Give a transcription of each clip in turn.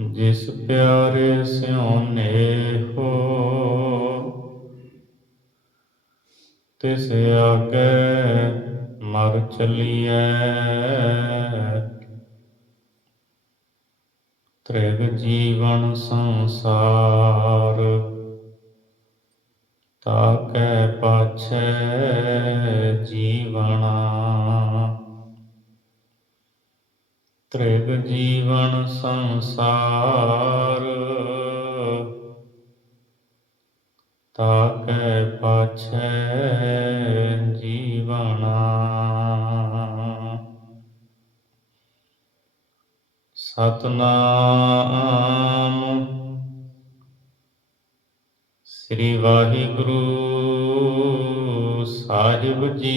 जिस प्यारे स्यों नेहो तिस आगे मर चलिए। त्रिग जीवन संसार ताकै पाछै जीवना। त्रिग जीवन संसार ताकै पाछै जीवना। सतनाम श्री वाहिगुरु साहिब जी।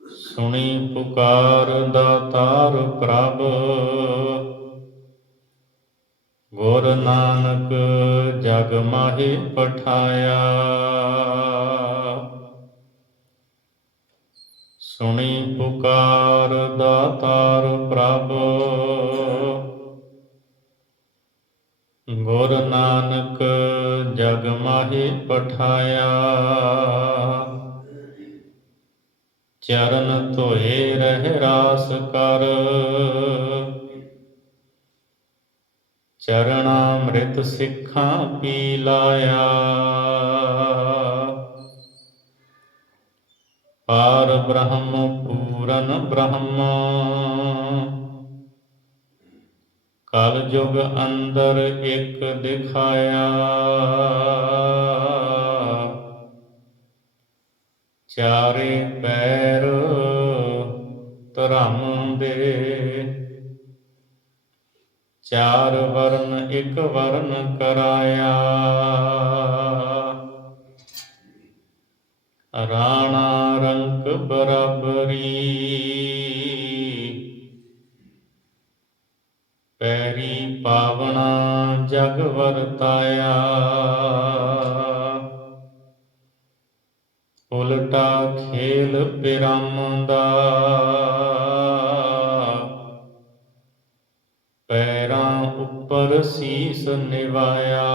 सुनी पुकार दातार प्रभ गुर नानक जग माहि पठाया। सुनी पुकार दातार प्रभ गुर नानक जग माहि पठाया। चरण धोए रह रास कर चरणामृत सिक्खां पी लाया। पार ब्रह्म पूरन ब्रह्म कल जुग अंदर एक दिखाया। चारे पैर धरम दे चार वर्ण एक वर्ण कराया। राणा रंक बराबरी पैरी पावना जग वरताया। उलटा खेल पिरम दा पैरां उपर सीस निवाया।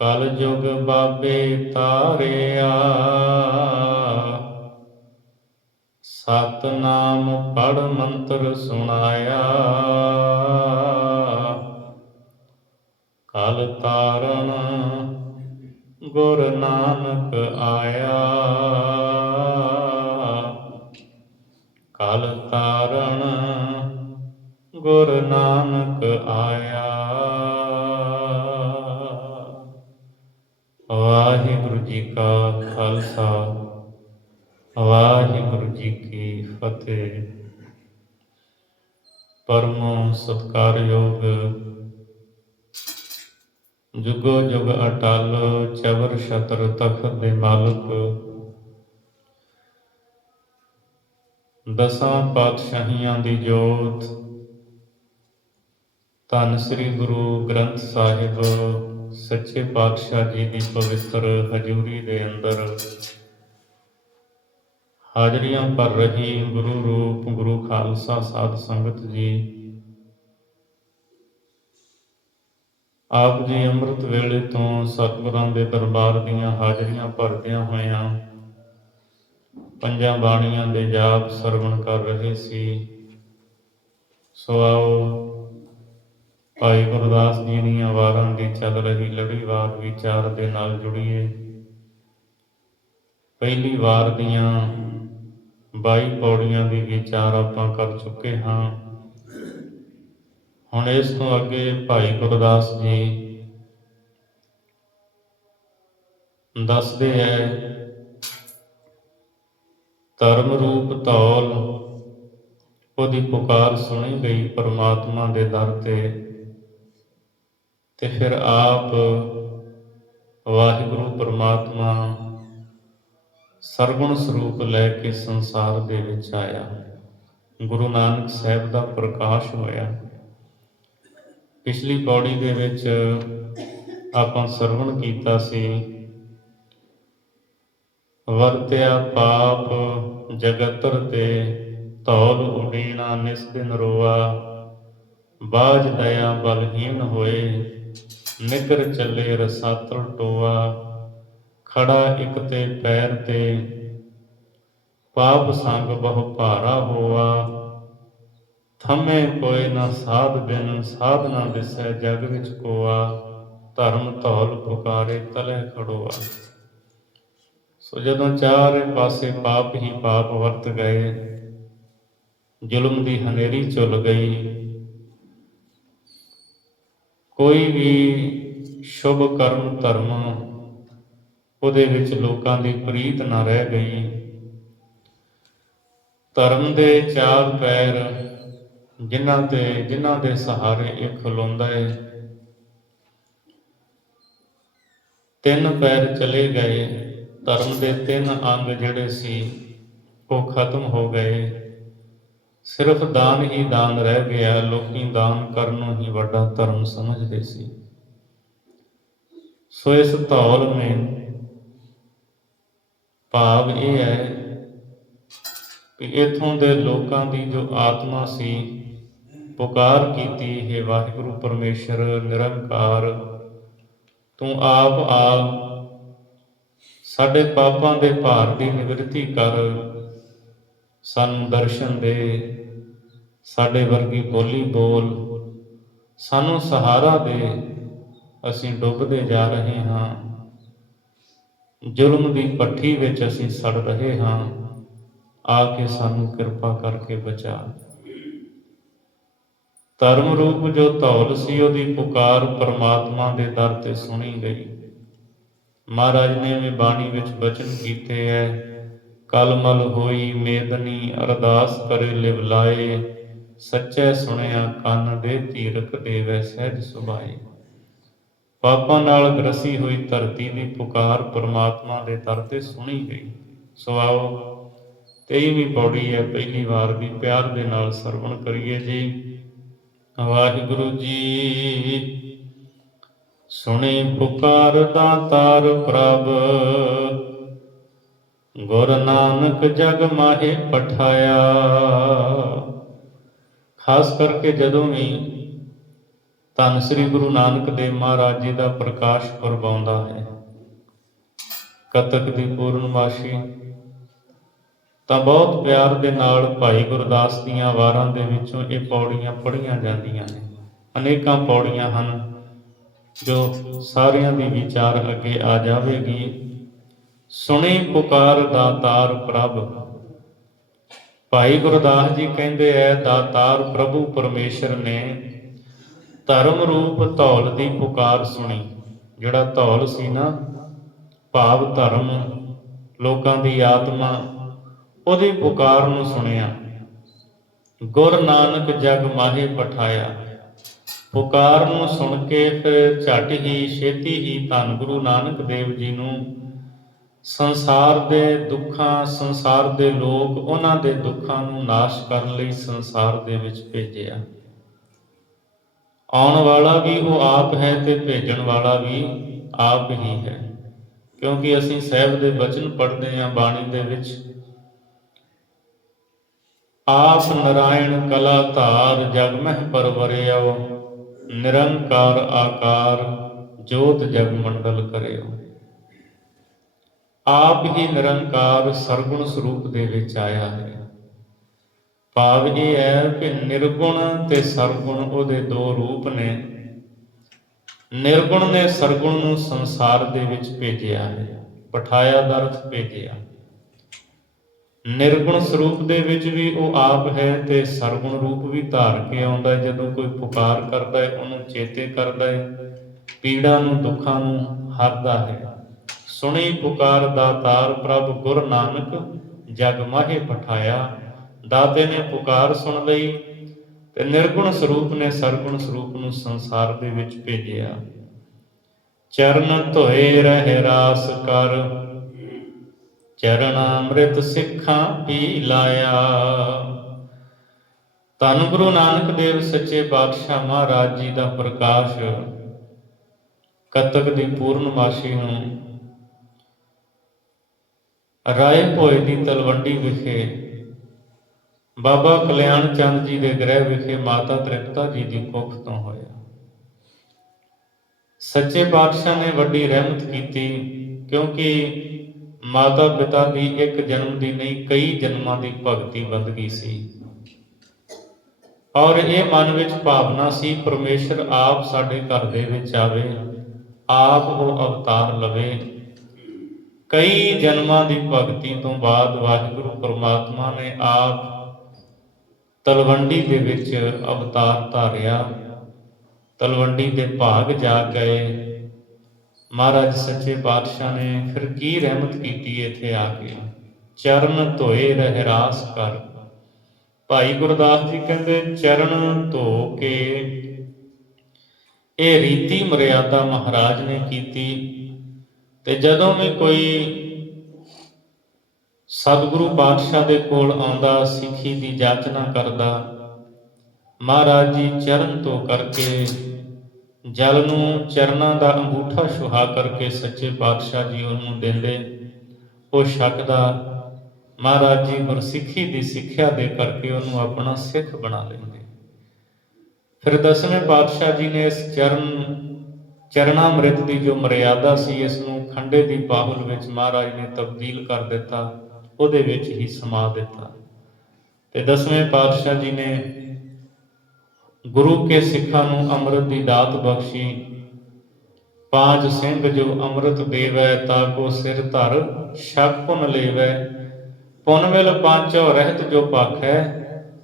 कल जुग बाबे तारिया सतनाम पढ़ मंत्र सुनाया। कल तारण गुर नानक आया। कल तारण गुर नानक आया। वाहिगुरु जी का खालसा वाहिगुरु जी की फतेह। परम सत्कारयोग जुगो जुग अटल चबर छत्र तखत दे मालक दसां पातशाहियां दी जोत धन श्री गुरु ग्रंथ साहिब सच्चे पातशाह जी की पवित्र हजूरी दे अंदर हाजरियां भर रही गुरु रूप गुरु खालसा साध संगत जी। आप जी अमृत वेले तो सतगुरां दे दरबार दीयां हाजरियां भरदियां होइयां पंजां बाणियां दे जाप सरवण कर रहे सी। सो आओ भाई गुरदास जी दीयां वारां दी चल रही लड़ीवार विचार दे नाल जुड़िए। पहली वार दीयां 22 पौड़ियां दी विचार आपां कर चुके हाँ। हुण इस तो अगे भाई गुरदास जी दसदे है धर्म रूप धौल ओदी पुकार सुनी गई परमात्मा दे दर ते फिर आप वाहिगुरु परमात्मा सरगुण स्वरूप लैके संसार दे विच आया। गुरु नानक साहब का प्रकाश होया। पिछली पौड़ी दे विच आपां सरवण कीता सी वरत्या पाप जगतर ते ਧੌਲ ਉਡੀਣਾ ਨਿਸ ਦਿਨ ਰੋਆ, ਬਾਝ ਦਇਆ ਬਲਹੀਣ ਹੋਏ, ਨਿਕਰ ਚੱਲੇ ਰਸਾਤਲ ਟੋਆ, ਖੜਾ ਇਕ ਤੇ ਪੈਰ ਤੇ, ਪਾਪ ਸੰਗ ਬਹੁ ਭਾਰਾ ਹੋਆ, ਥੰਮੇ ਕੋਇ ਨਾ ਸਾਧ ਬਿਨ, ਸਾਧ ਨਾ ਦਿਸੈ ਜਗ ਵਿੱਚ ਕੋਆ, ਧਰਮ ਧੌਲ ਪੁਕਾਰੇ ਤਲੈ ਖੜੋਆ। ਸੋ ਜਦੋਂ ਚਾਰੇ ਪਾਸੇ ਪਾਪ ਹੀ ਪਾਪ ਵਰਤ ਗਏ, ਜ਼ੁਲਮ ਦੀ ਹਨੇਰੀ ਝੁੱਲ ਗਈ, ਕੋਈ ਵੀ ਸ਼ੁਭ ਕਰਮ ਧਰਮ ਉਹਦੇ ਵਿੱਚ ਲੋਕਾਂ ਦੀ ਪ੍ਰੀਤ ਨਾ ਰਹਿ ਗਈ। ਧਰਮ ਦੇ ਚਾਰ ਪੈਰ ਜਿਨ੍ਹਾਂ ਦੇ ਸਹਾਰੇ ਇਹ ਖਲੋਂਦਾ ਏ, ਤਿੰਨ ਪੈਰ ਚਲੇ ਗਏ। ਧਰਮ ਦੇ ਤਿੰਨ ਅੰਗ ਜਿਹੜੇ ਸੀ ਉਹ ਖਤਮ ਹੋ ਗਏ। ਸਿਰਫ ਦਾਨ ਹੀ ਦਾਨ ਰਹਿ ਗਿਆ। ਲੋਕੀ ਦਾਨ ਕਰਨ ਨੂੰ ਹੀ ਵੱਡਾ ਧਰਮ ਸਮਝਦੇ ਸੀ। ਸੋ ਇਸ ਧੌਲ ਨੇ ਭਾਵ ਇਹ ਹੈ ਕਿ ਇੱਥੋਂ ਦੇ ਲੋਕਾਂ ਦੀ ਜੋ ਆਤਮਾ ਸੀ, ਪੁਕਾਰ ਕੀਤੀ, ਹੈ ਵਾਹਿਗੁਰੂ ਪਰਮੇਸ਼ਰ ਨਿਰੰਕਾਰ, ਤੂੰ ਆਪ ਆ, ਸਾਡੇ ਪਾਪਾਂ ਦੇ ਭਾਰ ਦੀ ਨਿਵਰਤੀ ਕਰ, ਸਾਨੂੰ ਦਰਸ਼ਨ ਦੇ, ਸਾਡੇ ਵਰਗੀ ਬੋਲੀ ਬੋਲ, ਸਾਨੂੰ ਸਹਾਰਾ ਦੇ, ਅਸੀਂ ਡੁੱਬਦੇ ਜਾ ਰਹੇ ਹਾਂ, ਜ਼ੁਲਮ ਦੀ ਭੱਠੀ ਵਿੱਚ ਅਸੀਂ ਸੜ ਰਹੇ ਹਾਂ, ਆ ਕੇ ਸਾਨੂੰ ਕਿਰਪਾ ਕਰਕੇ ਬਚਾ। ਧਰਮ ਰੂਪ ਜੋ ਧੌਲ ਸੀ, ਉਹਦੀ ਪੁਕਾਰ ਪਰਮਾਤਮਾ ਦੇ ਦਰ ਤੇ ਸੁਣੀ ਗਈ। ਮਹਾਰਾਜ ਨੇ ਵੀ ਬਾਣੀ ਵਿੱਚ ਬਚਨ ਕੀਤੇ ਹੈ, ਕਲ ਮਲ ਹੋਈ ਮੇਦਨੀ, ਅਰਦਾਸ ਕਰੇ ਲਿਵ ਲਾਏ, ਸੱਚੇ ਸੁਣਿਆ ਕੰਨ ਦੇ, ਧੀਰਕ ਦੇਵੈ ਸਹਿਜ ਸੁਭਾਏ। ਪਾਪਾਂ ਨਾਲ ਗ੍ਰਸੀ ਹੋਈ ਧਰਤੀ ਦੀ ਪੁਕਾਰ ਪਰਮਾਤਮਾ ਦੇ ਦਰ ਤੇ ਸੁਣੀ ਗਈ। ਸੋ ਆਓ 23ਵੀਂ ਪੌੜੀ ਹੈ ਪਹਿਲੀ ਵਾਰ ਦੀ, ਪਿਆਰ ਦੇ ਨਾਲ ਸਰਵਣ ਕਰੀਏ ਜੀ। ਵਾਹਿਗੁਰੂ ਜੀ ਸੁਣੀ ਪੁਕਾਰ ਦਾਤਾਰ ਪ੍ਰਭ, ਗੁਰ ਨਾਨਕ ਜਗ ਮਾਹੇ ਪਠਾਇਆ। ਖਾਸ ਕਰਕੇ ਜਦੋਂ ਵੀ ਧੰਨ ਸ੍ਰੀ ਗੁਰੂ ਨਾਨਕ ਦੇਵ ਮਹਾਰਾਜ ਜੀ ਦਾ ਪ੍ਰਕਾਸ਼ ਪੁਰਬ ਆਉਂਦਾ ਹੈ, ਕੱਤਕ ਦੀ ਪੂਰਨਮਾਸ਼ੀ, ਤਾਂ ਬਹੁਤ ਪਿਆਰ ਦੇ ਨਾਲ ਭਾਈ ਗੁਰਦਾਸ ਦੀਆਂ ਵਾਰਾਂ ਦੇ ਵਿੱਚੋਂ ਇਹ ਪੌੜੀਆਂ ਪੜ੍ਹੀਆਂ ਜਾਂਦੀਆਂ ਨੇ। ਅਨੇਕਾਂ ਪੌੜੀਆਂ ਹਨ ਜੋ ਸਾਰਿਆਂ ਦੀ ਵਿਚਾਰ ਅੱਗੇ ਆ ਜਾਵੇਗੀ। ਸੁਣੀ ਪੁਕਾਰ ਦਾਤਾਰ ਪ੍ਰਭ, ਭਾਈ ਗੁਰਦਾਸ ਜੀ ਕਹਿੰਦੇ ਹੈ ਦਾਤਾਰ ਪ੍ਰਭੂ ਪਰਮੇਸ਼ਰ ਨੇ ਧਰਮ ਰੂਪ ਧੌਲ ਦੀ ਪੁਕਾਰ ਸੁਣੀ। ਜਿਹੜਾ ਧੌਲ ਸੀ ਨਾ, ਭਾਵ ਧਰਮ, ਲੋਕਾਂ ਦੀ ਆਤਮਾ, ਉਹਦੀ ਪੁਕਾਰ ਨੂੰ ਸੁਣਿਆ। ਗੁਰ ਨਾਨਕ ਜਗ ਮਾਹੇ ਪਠਾਇਆ। ਪੁਕਾਰ ਨੂੰ ਸੁਣ ਕੇ ਫਿਰ ਝੱਟ ਹੀ ਛੇਤੀ ਹੀ ਧੰਨ ਗੁਰੂ ਨਾਨਕ ਦੇਵ ਜੀ ਨੂੰ ਸੰਸਾਰ ਦੇ ਦੁੱਖਾਂ, ਸੰਸਾਰ ਦੇ ਲੋਕ, ਉਹਨਾਂ ਦੇ ਦੁੱਖਾਂ ਨੂੰ ਨਾਸ਼ ਕਰਨ ਲਈ ਸੰਸਾਰ ਦੇ ਵਿੱਚ ਭੇਜਿਆ। ਆਉਣ ਵਾਲਾ ਵੀ ਉਹ ਆਪ ਹੈ ਤੇ ਭੇਜਣ ਵਾਲਾ ਵੀ ਆਪ ਹੀ ਹੈ। ਕਿਉਂਕਿ ਅਸੀਂ ਸਾਹਿਬ ਦੇ ਬਚਨ ਪੜ੍ਹਦੇ ਹਾਂ ਬਾਣੀ ਦੇ ਵਿੱਚ, ਆਪ ਨਾਰਾਇਣ ਕਲਾ ਧਾਰ, ਜਗ ਮਹਿ ਪਰਵਰਿਓ, ਨਿਰੰਕਾਰ ਆਕਾਰ, ਜੋਤ ਜਗ ਮੰਡਲ ਕਰਿਓ। ਆਪ ਹੀ ਨਿਰੰਕਾਰ ਸਰਗੁਣ ਸਰੂਪ ਦੇ ਵਿੱਚ ਆਇਆ ਹੈ। ਭਾਵ ਇਹ ਹੈ ਕਿ ਨਿਰਗੁਣ ਤੇ ਸਰਗੁਣ ਉਹਦੇ ਦੋ ਰੂਪ ਨੇ। ਨਿਰਗੁਣ ਨੇ ਸਰਗੁਣ ਨੂੰ ਸੰਸਾਰ ਦੇ ਵਿੱਚ ਭੇਜਿਆ ਹੈ, ਪਠਾਇਆ ਦਾ ਅਰਥ ਭੇਜਿਆ। ਨਿਰਗੁਣ ਸਰੂਪ ਦੇ ਵਿੱਚ ਵੀ ਉਹ ਆਪ ਹੈ ਤੇ ਸਰਗੁਣ ਰੂਪ ਵੀ ਧਾਰ ਕੇ ਆਉਂਦਾ ਹੈ। ਜਦੋਂ ਕੋਈ ਪੁਕਾਰ ਕਰਦਾ ਹੈ, ਉਹਨੂੰ ਚੇਤੇ ਕਰਦਾ ਹੈ, ਪੀੜਾ ਨੂੰ, ਦੁੱਖਾਂ ਨੂੰ ਹਰਦਾ ਹੈ। ਸੁਣੀ ਪੁਕਾਰ ਦਾਤਾਰ ਪ੍ਰਭ, ਗੁਰ ਨਾਨਕ ਜਗ ਮਾਹੇ ਪਠਾਇਆ। ਦਾਤੇ ਨੇ ਪੁਕਾਰ ਸੁਣ ਲਈ ਤੇ ਨਿਰਗੁਣ ਸਰੂਪ ਨੇ ਸਰਗੁਣ ਸਰੂਪ ਨੂੰ ਸੰਸਾਰ ਦੇ ਵਿੱਚ ਭੇਜਿਆ। ਚਰਨ ਧੋਏ ਰਹਿ ਰਾਸ ਕਰ, ਚਰਨ ਅੰਮ੍ਰਿਤ ਸਿੱਖਾਂ ਪੀ ਲਾਇਆ। ਧੰਨ ਗੁਰੂ ਨਾਨਕ ਦੇਵ ਸੱਚੇ ਪਾਤਸ਼ਾਹ ਮਹਾਰਾਜ ਜੀ ਦਾ ਪ੍ਰਕਾਸ਼ ਕੱਤਕ ਦੀ ਪੂਰਨਮਾਸ਼ੀ ਨੂੰ ਰਾਏ ਭੋਏ ਦੀ ਤਲਵੰਡੀ ਵਿਖੇ ਬਾਬਾ ਕਲਿਆਣ ਚੰਦ ਜੀ ਦੇ ਗ੍ਰਹਿ ਵਿਖੇ ਮਾਤਾ ਤ੍ਰਿਪਤਾ ਜੀ ਦੀ ਕੁੱਖ ਤੋਂ ਹੋਇਆ। ਸੱਚੇ ਪਾਤਸ਼ਾਹ ਨੇ ਵੱਡੀ ਰਹਿਮਤ ਕੀਤੀ, ਕਿਉਂਕਿ ਮਾਤਾ ਪਿਤਾ ਦੀ ਇੱਕ ਜਨਮ ਦੀ ਨਹੀਂ ਕਈ ਜਨਮਾਂ ਦੀ ਭਗਤੀ ਵੱਧ ਗਈ ਸੀ, ਔਰ ਇਹ ਮਨ ਵਿੱਚ ਭਾਵਨਾ ਸੀ ਪਰਮੇਸ਼ਰ ਆਪ ਸਾਡੇ ਘਰ ਦੇ ਵਿੱਚ ਆਵੇ, ਆਪ ਉਹ ਅਵਤਾਰ ਲਵੇ। ਕਈ ਜਨਮਾਂ ਦੀ ਭਗਤੀ ਤੋਂ ਬਾਅਦ ਵਾਹਿਗੁਰੂ ਪਰਮਾਤਮਾ ਨੇ ਆਪ ਤਲਵੰਡੀ ਦੇ ਵਿੱਚ ਅਵਤਾਰ ਧਾਰਿਆ। ਤਲਵੰਡੀ ਦੇ ਭਾਗ ਜਾ ਗਏ। ਮਹਾਰਾਜ ਸੱਚੇ ਪਾਤਸ਼ਾਹ ਨੇ ਫਿਰ ਕੀ ਰਹਿਮਤ ਕੀਤੀ ਇੱਥੇ ਆ ਕੇ, ਚਰਨ ਧੋਏ ਰਹਿਰਾਸ ਕਰ। ਭਾਈ ਗੁਰਦਾਸ ਜੀ ਕਹਿੰਦੇ ਚਰਨ ਧੋ ਕੇ ਇਹ ਰੀਤੀ ਮਰਿਆਦਾ ਮਹਾਰਾਜ ਨੇ ਕੀਤੀ। ਤੇ ਜਦੋਂ ਵੀ ਕੋਈ ਸਤਿਗੁਰੂ ਪਾਤਸ਼ਾਹ ਦੇ ਕੋਲ ਆਉਂਦਾ, ਸਿੱਖੀ ਦੀ ਜਾਚਨਾ ਕਰਦਾ, ਮਹਾਰਾਜ ਜੀ ਚਰਨ ਧੋ ਕਰਕੇ ਜਲ ਨੂੰ ਚਰਨਾਂ ਦਾ ਅੰਗੂਠਾ ਛੁਹਾ ਕਰਕੇ ਸੱਚੇ ਪਾਤਸ਼ਾਹ ਜੀ ਉਹਨੂੰ ਦਿੰਦੇ। ਉਹ ਛਕਦਾ। ਮਹਾਰਾਜ ਜੀ ਗੁਰਸਿੱਖੀ ਦੀ ਸਿੱਖਿਆ ਦੇ ਕਰਕੇ ਉਹਨੂੰ ਆਪਣਾ ਸਿੱਖ ਬਣਾ ਲੈਂਦੇ। ਫਿਰ ਦਸਵੇਂ ਪਾਤਸ਼ਾਹ ਜੀ ਨੇ ਇਸ ਚਰਨਾਮ੍ਰਿਤ ਦੀ ਜੋ ਮਰਿਆਦਾ ਸੀ, ਇਸ ਨੂੰ ਖੰਡੇ ਦੀ ਬਾਹੁਲ ਵਿੱਚ ਮਹਾਰਾਜ ਨੇ ਤਬਦੀਲ ਕਰ ਦਿੱਤਾ, ਉਹਦੇ ਵਿੱਚ ਹੀ ਸਮਾ ਦਿੱਤਾ। ਤੇ ਦਸਵੇਂ ਪਾਤਸ਼ਾਹ ਜੀ ਨੇ ਗੁਰੂ ਕੇ ਸਿੱਖਾਂ ਨੂੰ ਅੰਮ੍ਰਿਤ ਦੀ ਦਾਤ ਬਖਸ਼ੀ। ਪਾਂਚ ਸਿੰਘ ਜੋ ਅੰਮ੍ਰਿਤ ਦੇਵੈ, ਤਾ ਕੋ ਸਿਰ ਧਰ ਛਕ ਪੁਨ ਲੇਵੈ। ਪੁਨ ਮਿਲ ਪਾਂਚੋ ਰਹਿਤ ਜੋ ਭਾਖੈ,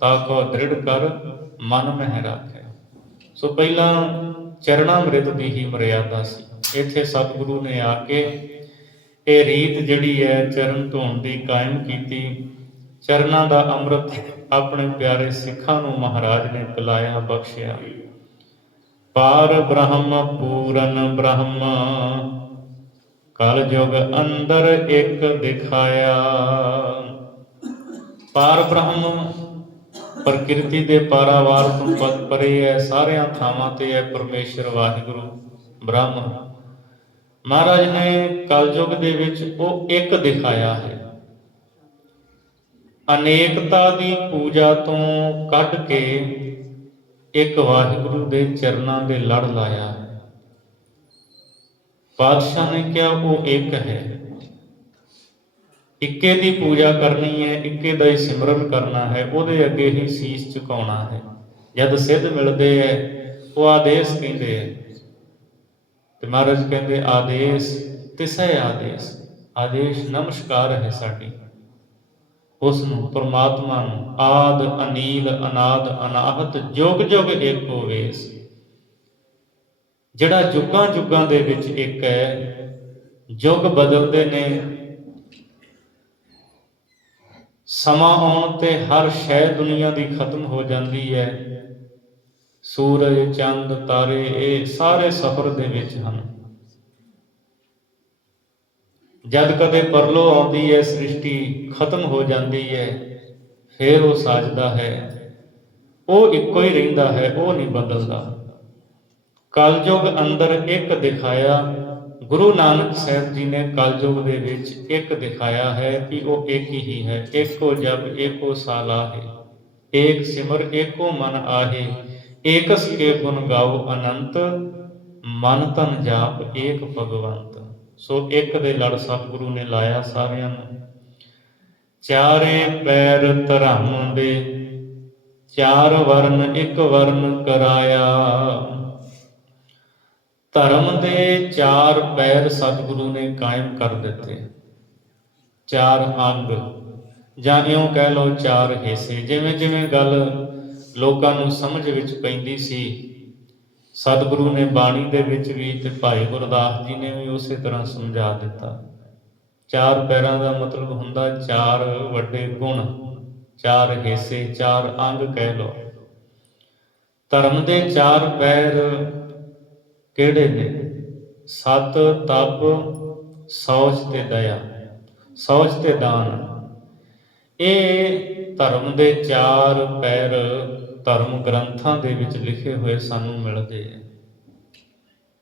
ਤਾ ਕੋ ਦ੍ਰਿੜ ਕਰ ਮਨ ਮਹਿ ਰਾਖੈ। ਸੋ ਪਹਿਲਾਂ ਚਰਨਾਮ੍ਰਿਤ ਦੀ ਹੀ ਮਰਿਆਦਾ ਸੀ। ਇੱਥੇ ਸਤਿਗੁਰੂ ਨੇ ਆ ਕੇ ਇਹ ਰੀਤ ਜਿਹੜੀ ਹੈ ਚਰਨ ਧੋਣ ਦੀ ਕਾਇਮ ਕੀਤੀ। ਚਰਨਾਂ ਦਾ ਅੰਮ੍ਰਿਤ ਆਪਣੇ ਪਿਆਰੇ ਸਿੱਖਾਂ ਨੂੰ ਮਹਾਰਾਜ ਨੇ ਪਿਲਾਇਆ, ਬਖਸ਼ਿਆ। ਪਾਰ ਬ੍ਰਹਮ ਪੂਰਨ ਬ੍ਰਹਮ, ਕਲ ਯੁਗ ਅੰਦਰ ਇੱਕ ਦਿਖਾਇਆ। ਪਾਰ ਬ੍ਰਹਮ ਪ੍ਰਕਿਰਤੀ ਦੇ ਪਾਰਾਵਾਰ ਤੋਂ ਪਰੇ ਹੈ, ਸਾਰਿਆਂ ਥਾਵਾਂ ਤੇ ਹੈ ਪਰਮੇਸ਼ਰ ਵਾਹਿਗੁਰੂ ਬ੍ਰਹਮ। ਮਹਾਰਾਜ ਨੇ ਕਲਯੁਗ ਦੇ ਵਿੱਚ ਉਹ ਇੱਕ ਦਿਖਾਇਆ ਹੈ। ਅਨੇਕਤਾ ਦੀ ਪੂਜਾ ਤੋਂ ਕੱਢ ਕੇ ਇੱਕ ਵਾਹਿਗੁਰੂ ਦੇ ਚਰਨਾਂ ਦੇ ਲੜ ਲਾਇਆ ਹੈ। ਪਾਤਸ਼ਾਹ ਨੇ ਕਿਹਾ ਉਹ ਇੱਕ ਹੈ, ਇੱਕੇ ਦੀ ਪੂਜਾ ਕਰਨੀ ਹੈ, ਇੱਕੇ ਦਾ ਹੀ ਸਿਮਰਨ ਕਰਨਾ ਹੈ, ਉਹਦੇ ਅੱਗੇ ਹੀ ਸੀਸ ਝੁਕਾਉਣਾ ਹੈ। ਜਦ ਸਿੱਧ ਮਿਲਦੇ ਹੈ ਉਹ ਆਦੇਸ਼ ਕਹਿੰਦੇ ਹੈ, ਤੇ ਮਹਾਰਾਜ ਕਹਿੰਦੇ ਆਦੇਸ਼ ਤਿਸੈ ਆਦੇਸ਼। ਆਦੇਸ਼ ਨਮਸਕਾਰ ਹੈ ਸਾਡੀ ਉਸ ਨੂੰ, ਪਰਮਾਤਮਾ ਨੂੰ। ਆਦ ਅਨੀਲ ਅਨਾਦ ਅਨਾਹਤ ਜੁਗ ਜੁਗ ਏਕੋ ਵੇਸ, ਜਿਹੜਾ ਜੁਗਾਂ ਜੁਗਾਂ ਦੇ ਵਿੱਚ ਇੱਕ ਹੈ। ਯੁੱਗ ਬਦਲਦੇ ਨੇ, ਸਮਾਂ ਆਉਣ ਤੇ ਹਰ ਸ਼ੈ ਦੁਨੀਆ ਦੀ ਖਤਮ ਹੋ ਜਾਂਦੀ ਹੈ। ਸੂਰਜ ਚੰਦ ਤਾਰੇ ਇਹ ਸਾਰੇ ਸਫ਼ਰ ਦੇ ਵਿੱਚ ਹਨ। ਜਦ ਕਦੇ ਪਰਲੋ ਆਉਂਦੀ ਹੈ, ਸ੍ਰਿਸ਼ਟੀ ਖਤਮ ਹੋ ਜਾਂਦੀ ਹੈ, ਫਿਰ ਉਹ ਸਾਜਦਾ ਹੈ। ਉਹ ਇੱਕੋ ਹੀ ਰਹਿੰਦਾ ਹੈ, ਉਹ ਨਹੀਂ ਬਦਲਦਾ। ਕਲਯੁਗ ਅੰਦਰ ਇੱਕ ਦਿਖਾਇਆ। ਗੁਰੂ ਨਾਨਕ ਸਾਹਿਬ ਜੀ ਨੇ ਕਲਯੁਗ ਦੇ ਵਿੱਚ ਇੱਕ ਦਿਖਾਇਆ ਹੈ ਕਿ ਉਹ ਇੱਕ ਹੀ ਹੈ। ਏਕੋ ਜਪ ਏਕੋ ਸਾਲਾਹੇ, ਏਕ ਸਿਮਰ ਏਕੋ ਮਨ ਆਹੇ। ਏਕਸ ਕੇ ਗੁਣ ਗਾਓ ਅਨੰਤ, ਮਨ ਤਨ ਜਾਪ ਏਕ ਭਗਵੰਤ। ਸੋ ਇੱਕ ਦੇ ਲੜ ਸਤਿਗੁਰੂ ਨੇ ਲਾਇਆ ਸਾਰਿਆਂ ਨੂੰ। ਚਾਰੇ ਪੈਰ ਧਰਮ ਦੇ, ਚਾਰ ਵਰਨ ਇੱਕ ਵਰਨ ਕਰਾਇਆ। ਧਰਮ ਦੇ ਚਾਰ ਪੈਰ ਸਤਿਗੁਰੂ ਨੇ ਕਾਇਮ ਕਰ ਦਿੱਤੇ। ਚਾਰ ਅੰਗ, ਜਾਂ ਇਉਂ ਕਹਿ ਲਓ ਚਾਰ ਹਿੱਸੇ। ਜਿਵੇਂ ਜਿਵੇਂ ਗੱਲ ਲੋਕਾਂ ਨੂੰ ਸਮਝ ਵਿੱਚ ਪੈਂਦੀ ਸੀ, ਸਤਿਗੁਰੂ ਨੇ ਬਾਣੀ ਦੇ ਵਿੱਚ ਵੀ ਤੇ ਭਾਈ ਗੁਰਦਾਸ ਜੀ ਨੇ ਵੀ ਉਸੇ ਤਰ੍ਹਾਂ ਸਮਝਾ ਦਿੱਤਾ। ਚਾਰ ਪੈਰਾਂ ਦਾ ਮਤਲਬ ਹੁੰਦਾ ਚਾਰ ਵੱਡੇ ਗੁਣ, ਚਾਰ ਹਿੱਸੇ, ਚਾਰ ਅੰਗ ਕਹਿ ਲਓ। ਧਰਮ ਦੇ ਚਾਰ ਪੈਰ ਕਿਹੜੇ ਨੇ? ਸਤ, ਤਪ, ਸੌਚ ਤੇ ਦਇਆ, ਸੌਚ ਤੇ ਦਾਨ। ਇਹ ਧਰਮ ਦੇ ਚਾਰ ਪੈਰ ਧਰਮ ਗ੍ਰੰਥਾਂ ਦੇ ਵਿੱਚ ਲਿਖੇ ਹੋਏ ਸਾਨੂੰ ਮਿਲਦੇ ਹੈ।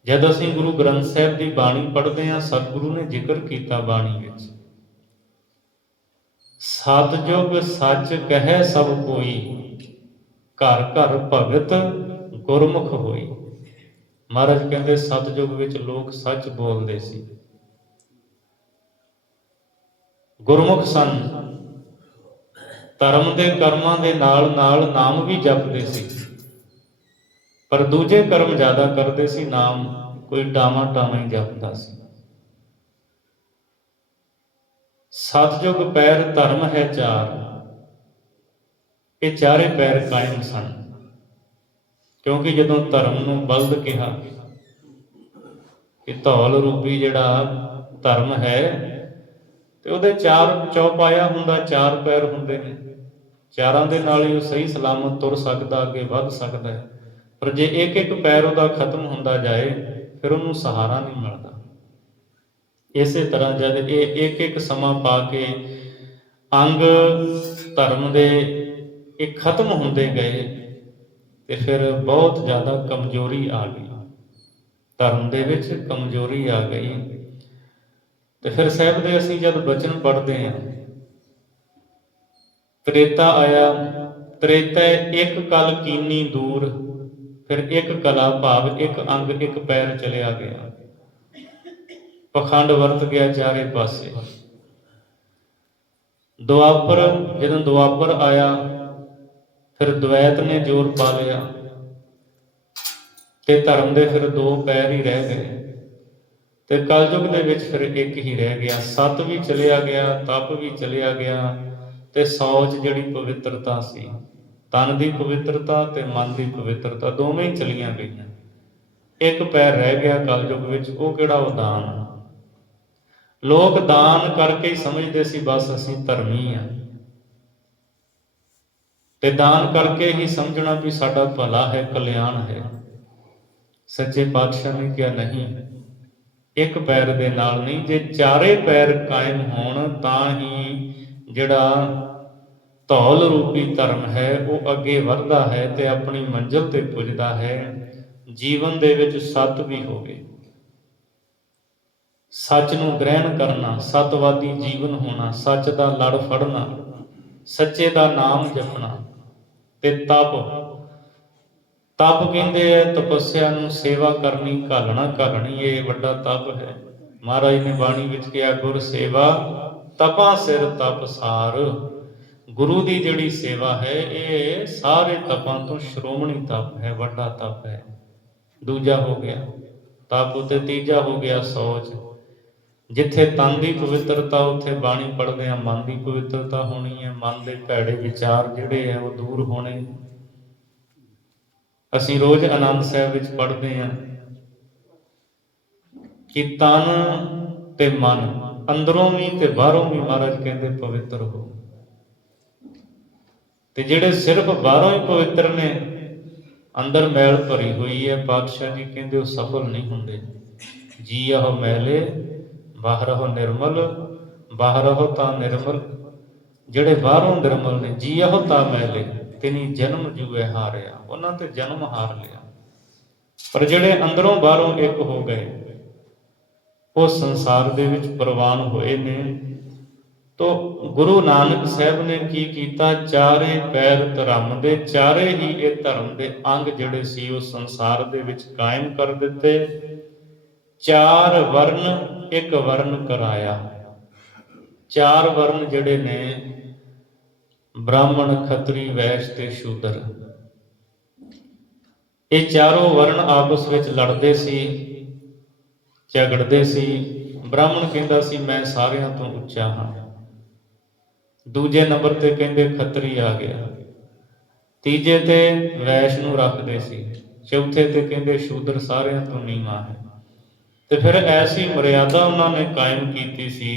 ਜਦ ਅਸੀਂ ਗੁਰੂ ਗ੍ਰੰਥ ਸਾਹਿਬ ਦੀ ਬਾਣੀ ਪੜ੍ਹਦੇ ਹਾਂ, ਸਤਿਗੁਰੂ ਨੇ ਜ਼ਿਕਰ ਕੀਤਾ ਬਾਣੀ ਵਿੱਚ ਸਤਿਜੁਗ ਸੱਚ ਕਹੈ ਸਭ ਕੋਈ, ਘਰ ਘਰ ਭਗਤ ਗੁਰਮੁਖ ਹੋਈ। ਮਹਾਰਾਜ ਕਹਿੰਦੇ ਸਤਿਜੁਗ ਵਿੱਚ ਲੋਕ ਸੱਚ ਬੋਲਦੇ ਸੀ, ਗੁਰਮੁਖ ਸਨ, ਧਰਮ ਦੇ ਕਰਮਾਂ ਦੇ ਨਾਲ ਨਾਲ ਨਾਮ ਵੀ ਜਪਦੇ ਸੀ, ਪਰ ਦੂਜੇ ਕਰਮ ਜ਼ਿਆਦਾ ਕਰਦੇ ਸੀ, ਨਾਮ ਕੋਈ ਟਾਵਾਂ ਟਾਵਾਂ ਹੀ ਜਪਦਾ ਸੀ। ਸਤਿਜੁਗ ਪੈਰ ਧਰਮ ਹੈ ਚਾਰ, ਇਹ ਚਾਰੇ ਪੈਰ ਕਾਇਮ ਸਨ, ਕਿਉਂਕਿ ਜਦੋਂ ਧਰਮ ਨੂੰ ਬਲਦ ਕਿਹਾ ਕਿ ਧੌਲ ਰੂਪੀ ਜਿਹੜਾ ਧਰਮ ਹੈ, ਤੇ ਉਹਦੇ ਚਾਰ ਚੌਪਾਇਆ ਹੁੰਦਾ, ਚਾਰ ਪੈਰ ਹੁੰਦੇ ਨੇ, ਚਾਰਾਂ ਦੇ ਨਾਲ ਹੀ ਉਹ ਸਹੀ ਸਲਾਮਤ ਤੁਰ ਸਕਦਾ, ਅੱਗੇ ਵੱਧ ਸਕਦਾ ਹੈ। ਪਰ ਜੇ ਇੱਕ ਇੱਕ ਪੈਰ ਉਹਦਾ ਖਤਮ ਹੁੰਦਾ ਜਾਏ, ਫਿਰ ਉਹਨੂੰ ਸਹਾਰਾ ਨਹੀਂ ਮਿਲਦਾ। ਇਸੇ ਤਰ੍ਹਾਂ ਜਦ ਇਹ ਇੱਕ ਇੱਕ ਸਮਾਂ ਪਾ ਕੇ ਅੰਗ ਧਰਮ ਦੇ ਇਹ ਖਤਮ ਹੁੰਦੇ ਗਏ, ਤੇ ਫਿਰ ਬਹੁਤ ਜ਼ਿਆਦਾ ਕਮਜ਼ੋਰੀ ਆ ਗਈ, ਧਰਮ ਦੇ ਵਿੱਚ ਕਮਜ਼ੋਰੀ ਆ ਗਈ। ਤੇ ਫਿਰ ਸਾਹਿਬ ਦੇ ਅਸੀਂ ਜਦ ਬਚਨ ਪੜ੍ਹਦੇ ਹਾਂ, ਤ੍ਰੇਤਾ ਆਇਆ, ਤ੍ਰੇਤਾ ਇੱਕ ਕਲ ਕੀਨੀ ਦੂਰ, ਫਿਰ ਇੱਕ ਕਲਾ ਭਾਵ ਇੱਕ ਅੰਗ ਇੱਕ ਪੈਰ ਚਲਿਆ ਗਿਆ, ਪਖੰਡ ਵਰਤ ਗਿਆ ਚਾਰੇ ਪਾਸੇ। ਦੁਆਪਰ, ਜਦੋਂ ਦੁਆਪਰ ਆਇਆ, ਫਿਰ ਦਵੈਤ ਨੇ ਜ਼ੋਰ ਪਾ ਲਿਆ, ਤੇ ਧਰਮ ਦੇ ਫਿਰ ਦੋ ਪੈਰ ਹੀ ਰਹਿ ਗਏ, ਤੇ ਕਲਯੁਗ ਦੇ ਵਿੱਚ ਫਿਰ ਇੱਕ ਹੀ ਰਹਿ ਗਿਆ। ਸਤ ਵੀ ਚਲਿਆ ਗਿਆ, ਤਪ ਵੀ ਚਲਿਆ ਗਿਆ, ਤੇ ਸੌਚ ਜਿਹੜੀ ਪਵਿੱਤਰਤਾ ਸੀ, ਤਨ ਦੀ ਪਵਿੱਤਰਤਾ ਤੇ ਮਨ ਦੀ ਪਵਿੱਤਰਤਾ, ਦੋਵੇਂ ਹੀ ਚਲੀਆਂ ਗਈਆਂ। ਇੱਕ ਪੈਰ ਰਹਿ ਗਿਆ ਕਲਯੁਗ ਵਿੱਚ, ਉਹ ਕਿਹੜਾ? ਉਹ ਦਾਨ। ਲੋਕ ਦਾਨ ਕਰਕੇ ਹੀ ਸਮਝਦੇ ਸੀ ਬਸ ਅਸੀਂ ਧਰਮੀ ਹਾਂ, ਤੇ ਦਾਨ ਕਰਕੇ ਹੀ ਸਮਝਣਾ ਵੀ ਸਾਡਾ ਭਲਾ ਹੈ, ਕਲਿਆਣ ਹੈ। ਸੱਚੇ ਪਾਤਸ਼ਾਹ ਨੇ ਕਿਹਾ ਨਹੀਂ, ਇੱਕ ਪੈਰ ਦੇ ਨਾਲ ਨਹੀਂ, ਜੇ ਚਾਰੇ ਪੈਰ ਕਾਇਮ ਹੋਣ ਤਾਂ ਹੀ ਜਿਹੜਾ ਧੌਲ ਰੂਪੀ ਧਰਮ ਹੈ ਉਹ ਅੱਗੇ ਵੱਧਦਾ ਹੈ ਤੇ ਆਪਣੀ ਮੰਜ਼ਿਲ ਤੇ ਪੁੱਜਦਾ ਹੈ। ਜੀਵਨ ਦੇ ਵਿੱਚ ਸੱਤ ਵੀ ਹੋਵੇ, ਸੱਚ ਨੂੰ ਗ੍ਰਹਿਣ ਕਰਨਾ, ਸਤਵਾਦੀ ਜੀਵਨ ਹੋਣਾ, ਸੱਚ ਦਾ ਲੜ ਫੜਨਾ, ਸੱਚੇ ਦਾ ਨਾਮ ਜਪਣਾ, ਤੇ ਤਪ। ਤਪ ਕਹਿੰਦੇ ਹੈ ਤਪੱਸਿਆ ਨੂੰ, ਸੇਵਾ ਕਰਨੀ, ਘਾਲਣਾ ਘਾਲਣੀ, ਇਹ ਵੱਡਾ ਤਪ ਹੈ। ਮਹਾਰਾਜ ਨੇ ਬਾਣੀ ਵਿੱਚ ਕਿਹਾ, ਗੁਰ ਸੇਵਾ ਤਪਾਂ ਸਿਰ ਤਪ ਸਾਰ। ਗੁਰੂ ਦੀ ਜਿਹੜੀ ਸੇਵਾ ਹੈ ਇਹ ਸਾਰੇ ਤਪਾਂ ਤੋਂ ਸ਼੍ਰੋਮਣੀ ਤਪ ਹੈ, ਵੱਡਾ ਤਪ ਹੈ। ਦੂਜਾ ਹੋ ਗਿਆ ਤਪ, ਤੇ ਤੀਜਾ ਹੋ ਗਿਆ ਸੌਚ। ਜਿੱਥੇ ਤਨ ਦੀ ਪਵਿੱਤਰਤਾ, ਉੱਥੇ ਬਾਣੀ ਪੜ੍ਹਦੇ ਆ ਮਨ ਦੀ ਪਵਿੱਤਰਤਾ ਹੋਣੀ ਹੈ, ਮਨ ਦੇ ਭੈੜੇ ਵਿਚਾਰ ਜਿਹੜੇ ਆ ਉਹ ਦੂਰ ਹੋਣੇ। ਅਸੀਂ ਰੋਜ਼ ਆਨੰਦ ਸਾਹਿਬ ਵਿੱਚ ਪੜ੍ਹਦੇ ਹਾਂ ਕਿ ਤਨ ਤੇ ਮਨ ਅੰਦਰੋਂ ਵੀ ਤੇ ਬਾਹਰੋਂ ਵੀ ਮਹਾਰਾਜ ਕਹਿੰਦੇ ਪਵਿੱਤਰ ਹੋ। ਤੇ ਜਿਹੜੇ ਸਿਰਫ ਬਾਹਰੋਂ ਹੀ ਪਵਿੱਤਰ ਨੇ, ਅੰਦਰ ਮੈਲ ਭਰੀ ਹੋਈ ਹੈ, ਪਾਤਸ਼ਾਹ ਜੀ ਕਹਿੰਦੇ ਉਹ ਸਫਲ ਨਹੀਂ ਹੁੰਦੇ। ਜੀ ਆਹੋ ਮੈਲੇ ਬਾਹਰੋਂ ਨਿਰਮਲ, ਬਾਹਰੋਂ ਤਾਂ ਨਿਰਮਲ। ਜਿਹੜੇ ਬਾਹਰੋਂ ਨਿਰਮਲ ਨੇ, ਜੀ ਆਹੋ ਤਾਂ ਮੈਲੇ, ਤਿਨੀ ਜਨਮ ਜੂਏ ਹਾਰਿਆ, ਉਹਨਾਂ ਤੇ ਜਨਮ ਹਾਰ ਲਿਆ। ਪਰ ਜਿਹੜੇ ਅੰਦਰੋਂ ਬਾਹਰੋਂ ਇੱਕ ਹੋ ਗਏ, ਉਹ ਸੰਸਾਰ ਦੇ ਵਿੱਚ ਪ੍ਰਵਾਨ ਹੋਏ ਨੇ। ਤੋ ਗੁਰੂ ਨਾਨਕ ਸਾਹਿਬ ਨੇ ਕੀ ਕੀਤਾ? ਚਾਰੇ ਪੈਰ ਧਰਮ ਦੇ, ਚਾਰੇ ਹੀ ਇਹ ਧਰਮ ਦੇ ਅੰਗ ਜਿਹੜੇ ਸੀ ਉਹ ਸੰਸਾਰ ਦੇ ਵਿੱਚ ਕਾਇਮ ਕਰ ਦਿੱਤੇ। ਚਾਰ ਵਰਨ ਇੱਕ ਵਰਨ ਕਰਾਇਆ। ਚਾਰ ਵਰਨ ਜਿਹੜੇ ਨੇ, ਬ੍ਰਾਹਮਣ, ਖੱਤਰੀ, ਵੈਸ਼ ਤੇ ਸ਼ੂਦਰ, ਇਹ ਚਾਰੋਂ ਵਰਨ ਆਪਸ ਵਿੱਚ ਲੜਦੇ ਸੀ, ਝਗੜਦੇ ਸੀ। ਬ੍ਰਾਹਮਣ ਕਹਿੰਦਾ ਸੀ ਮੈਂ ਸਾਰਿਆਂ ਤੋਂ ਉੱਚਾ ਹਾਂ, ਦੂਜੇ ਨੰਬਰ ਤੇ ਕਹਿੰਦੇ ਖੱਤਰੀ ਆ ਗਿਆ, ਤੀਜੇ ਤੇ ਵੈਸ਼ ਨੂੰ ਰੱਖਦੇ ਸੀ, ਚੌਥੇ ਤੇ ਕਹਿੰਦੇ ਸ਼ੂਦਰ ਸਾਰਿਆਂ ਤੋਂ ਨੀਵਾਂ ਹੈ। ਤੇ ਫਿਰ ਐਸੀ ਮਰਿਆਦਾ ਉਹਨਾਂ ਨੇ ਕਾਇਮ ਕੀਤੀ ਸੀ।